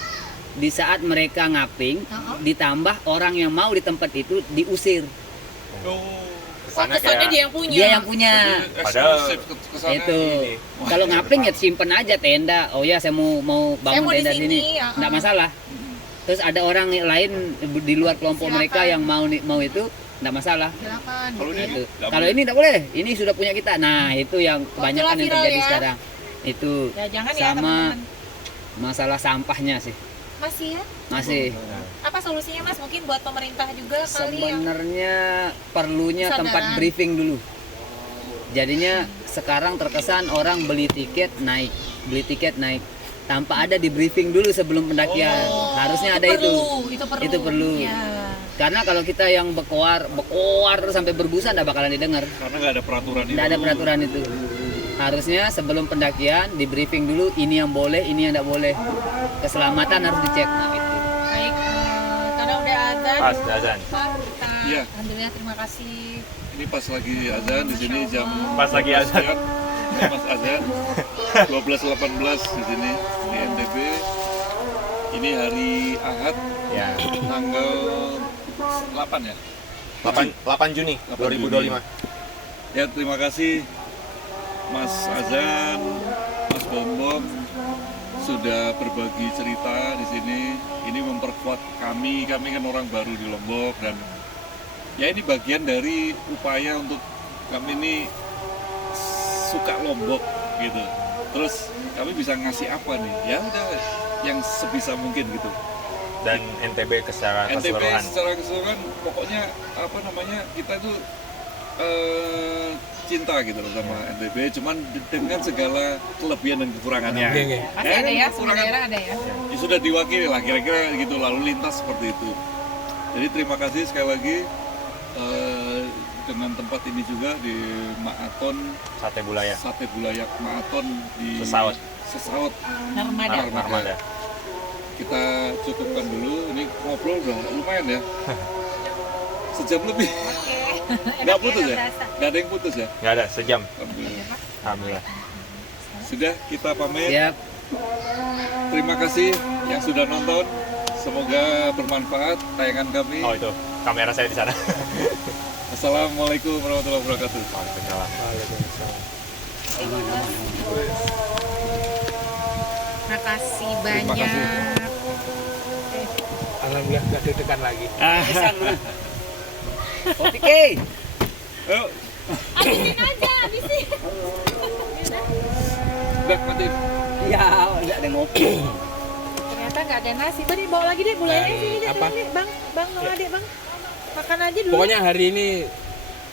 di saat mereka ngapling ditambah orang yang mau di tempat itu diusir. Oh, kesannya dia yang punya. Dia yang punya. Padahal Itu kalau ngapling ya simpen aja tenda. Oh ya saya mau Saya bangun mau di tenda sini, sini, ya, nggak masalah. Terus ada orang lain di luar kelompok Silakan. mereka yang mau itu nggak masalah. Silakan. Kalau gitu ini ya. Itu. nggak Kalau boleh. ini nggak boleh. Ini sudah punya kita. Nah itu yang kebanyakan yang viral terjadi ya. sekarang. Itu Ya jangan ya sama teman-teman. masalah sampahnya sih Masih ya? masih. Apa solusinya Mas? Mungkin buat pemerintah juga kali yang Sebenarnya perlunya Kesadaran. tempat briefing dulu. Jadinya sekarang terkesan orang beli tiket naik tanpa ada di briefing dulu sebelum pendakian. Harusnya ada itu. Itu perlu. Ya. Karena kalau kita yang bekoar terus sampai berbusa nggak bakalan didengar. Karena nggak ada peraturan itu. Nggak ada peraturan itu. Harusnya sebelum pendakian di briefing dulu ini yang boleh, ini yang tidak boleh. Keselamatan harus dicek. Nah, itu. Baik, karena udah azan. Pas azan. Pak, kita Iya. alhamdulillah terima kasih. Ini pas lagi azan di sini jam Pas lagi azan. Pas azan 12.18 di sini di NTB. Ini hari Ahad Ya. tanggal 8 ya. 8 Juni 2025. Ya, terima kasih Mas Azan, Mas Bombom sudah berbagi cerita di sini. Ini memperkuat kami kan orang baru di Lombok, dan ya ini bagian dari upaya untuk kami ini suka Lombok gitu. Terus kami bisa ngasih apa nih? Ya udah yang sebisa mungkin gitu. Dan NTB secara NTB keseluruhan. secara keseluruhan pokoknya apa namanya, kita tuh cinta gitu loh sama NTB, cuman dengan segala kelebihan dan kekurangannya. Oke, oke. Pasti ada ya, semua kekurangan daerah ada ya. ya sudah diwakili lah kira-kira gitu, lalu lintas seperti itu. Jadi terima kasih sekali lagi dengan tempat ini juga di Maaton, Sate Bulaya. Sate Bulayak Maaton di Sesaut Narmada. Kita cukupkan dulu, ini ngobrol udah lumayan ya. Sejam lebih. Nggak putus ya? Nggak ada yang putus ya? Nggak ada, sejam. Alhamdulillah. Alhamdulillah. Sudah, kita pamit. Siap. Terima kasih yang sudah nonton. Semoga bermanfaat tayangan kami. Oh itu, kamera saya di sana. Assalamualaikum warahmatullahi wabarakatuh. Waalaikumsalam. Waalaikumsalam. Makasih Terima banyak. kasih. Alhamdulillah gak deg-degan lagi. Oke. Ayo, Habisin aja, habisin. udah mati. Ya, enggak ada ngopi. Ternyata nggak ada nasi. Tadi bawa lagi deh gulanya Dan sini deh. apa? Sini, Bang, Adek, Bang. Makan aja dulu. Pokoknya hari ini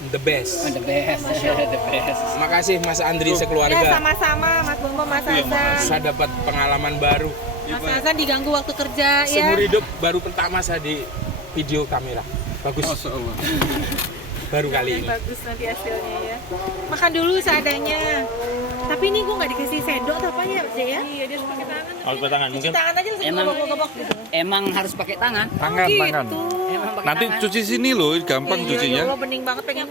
the best. The best. The best. Makasih Mas Andri Ya sekeluarga. sama-sama Mas Bombo, Mas Hasan. Saya dapat pengalaman baru. Mas Hasan diganggu waktu kerja ya. Seumur hidup baru pertama saya di video kamera. Bagus. Masya Allah. Baru kali ini. Bagus nanti hasilnya ya. Makan dulu seadanya. Tapi ini gue nggak dikasih sendok atau apa ya, Dek ya? Iya, dia harus pakai tangan. Harus pakai tangan, mungkin. Cuci tangan aja langsung Emang- gobok-gobok gitu. Emang harus pakai tangan. Tangan. Gitu. Emang pakai Nanti tangan. cuci sini loh, gampang Iya, cucinya. ya Allah, bening banget pengen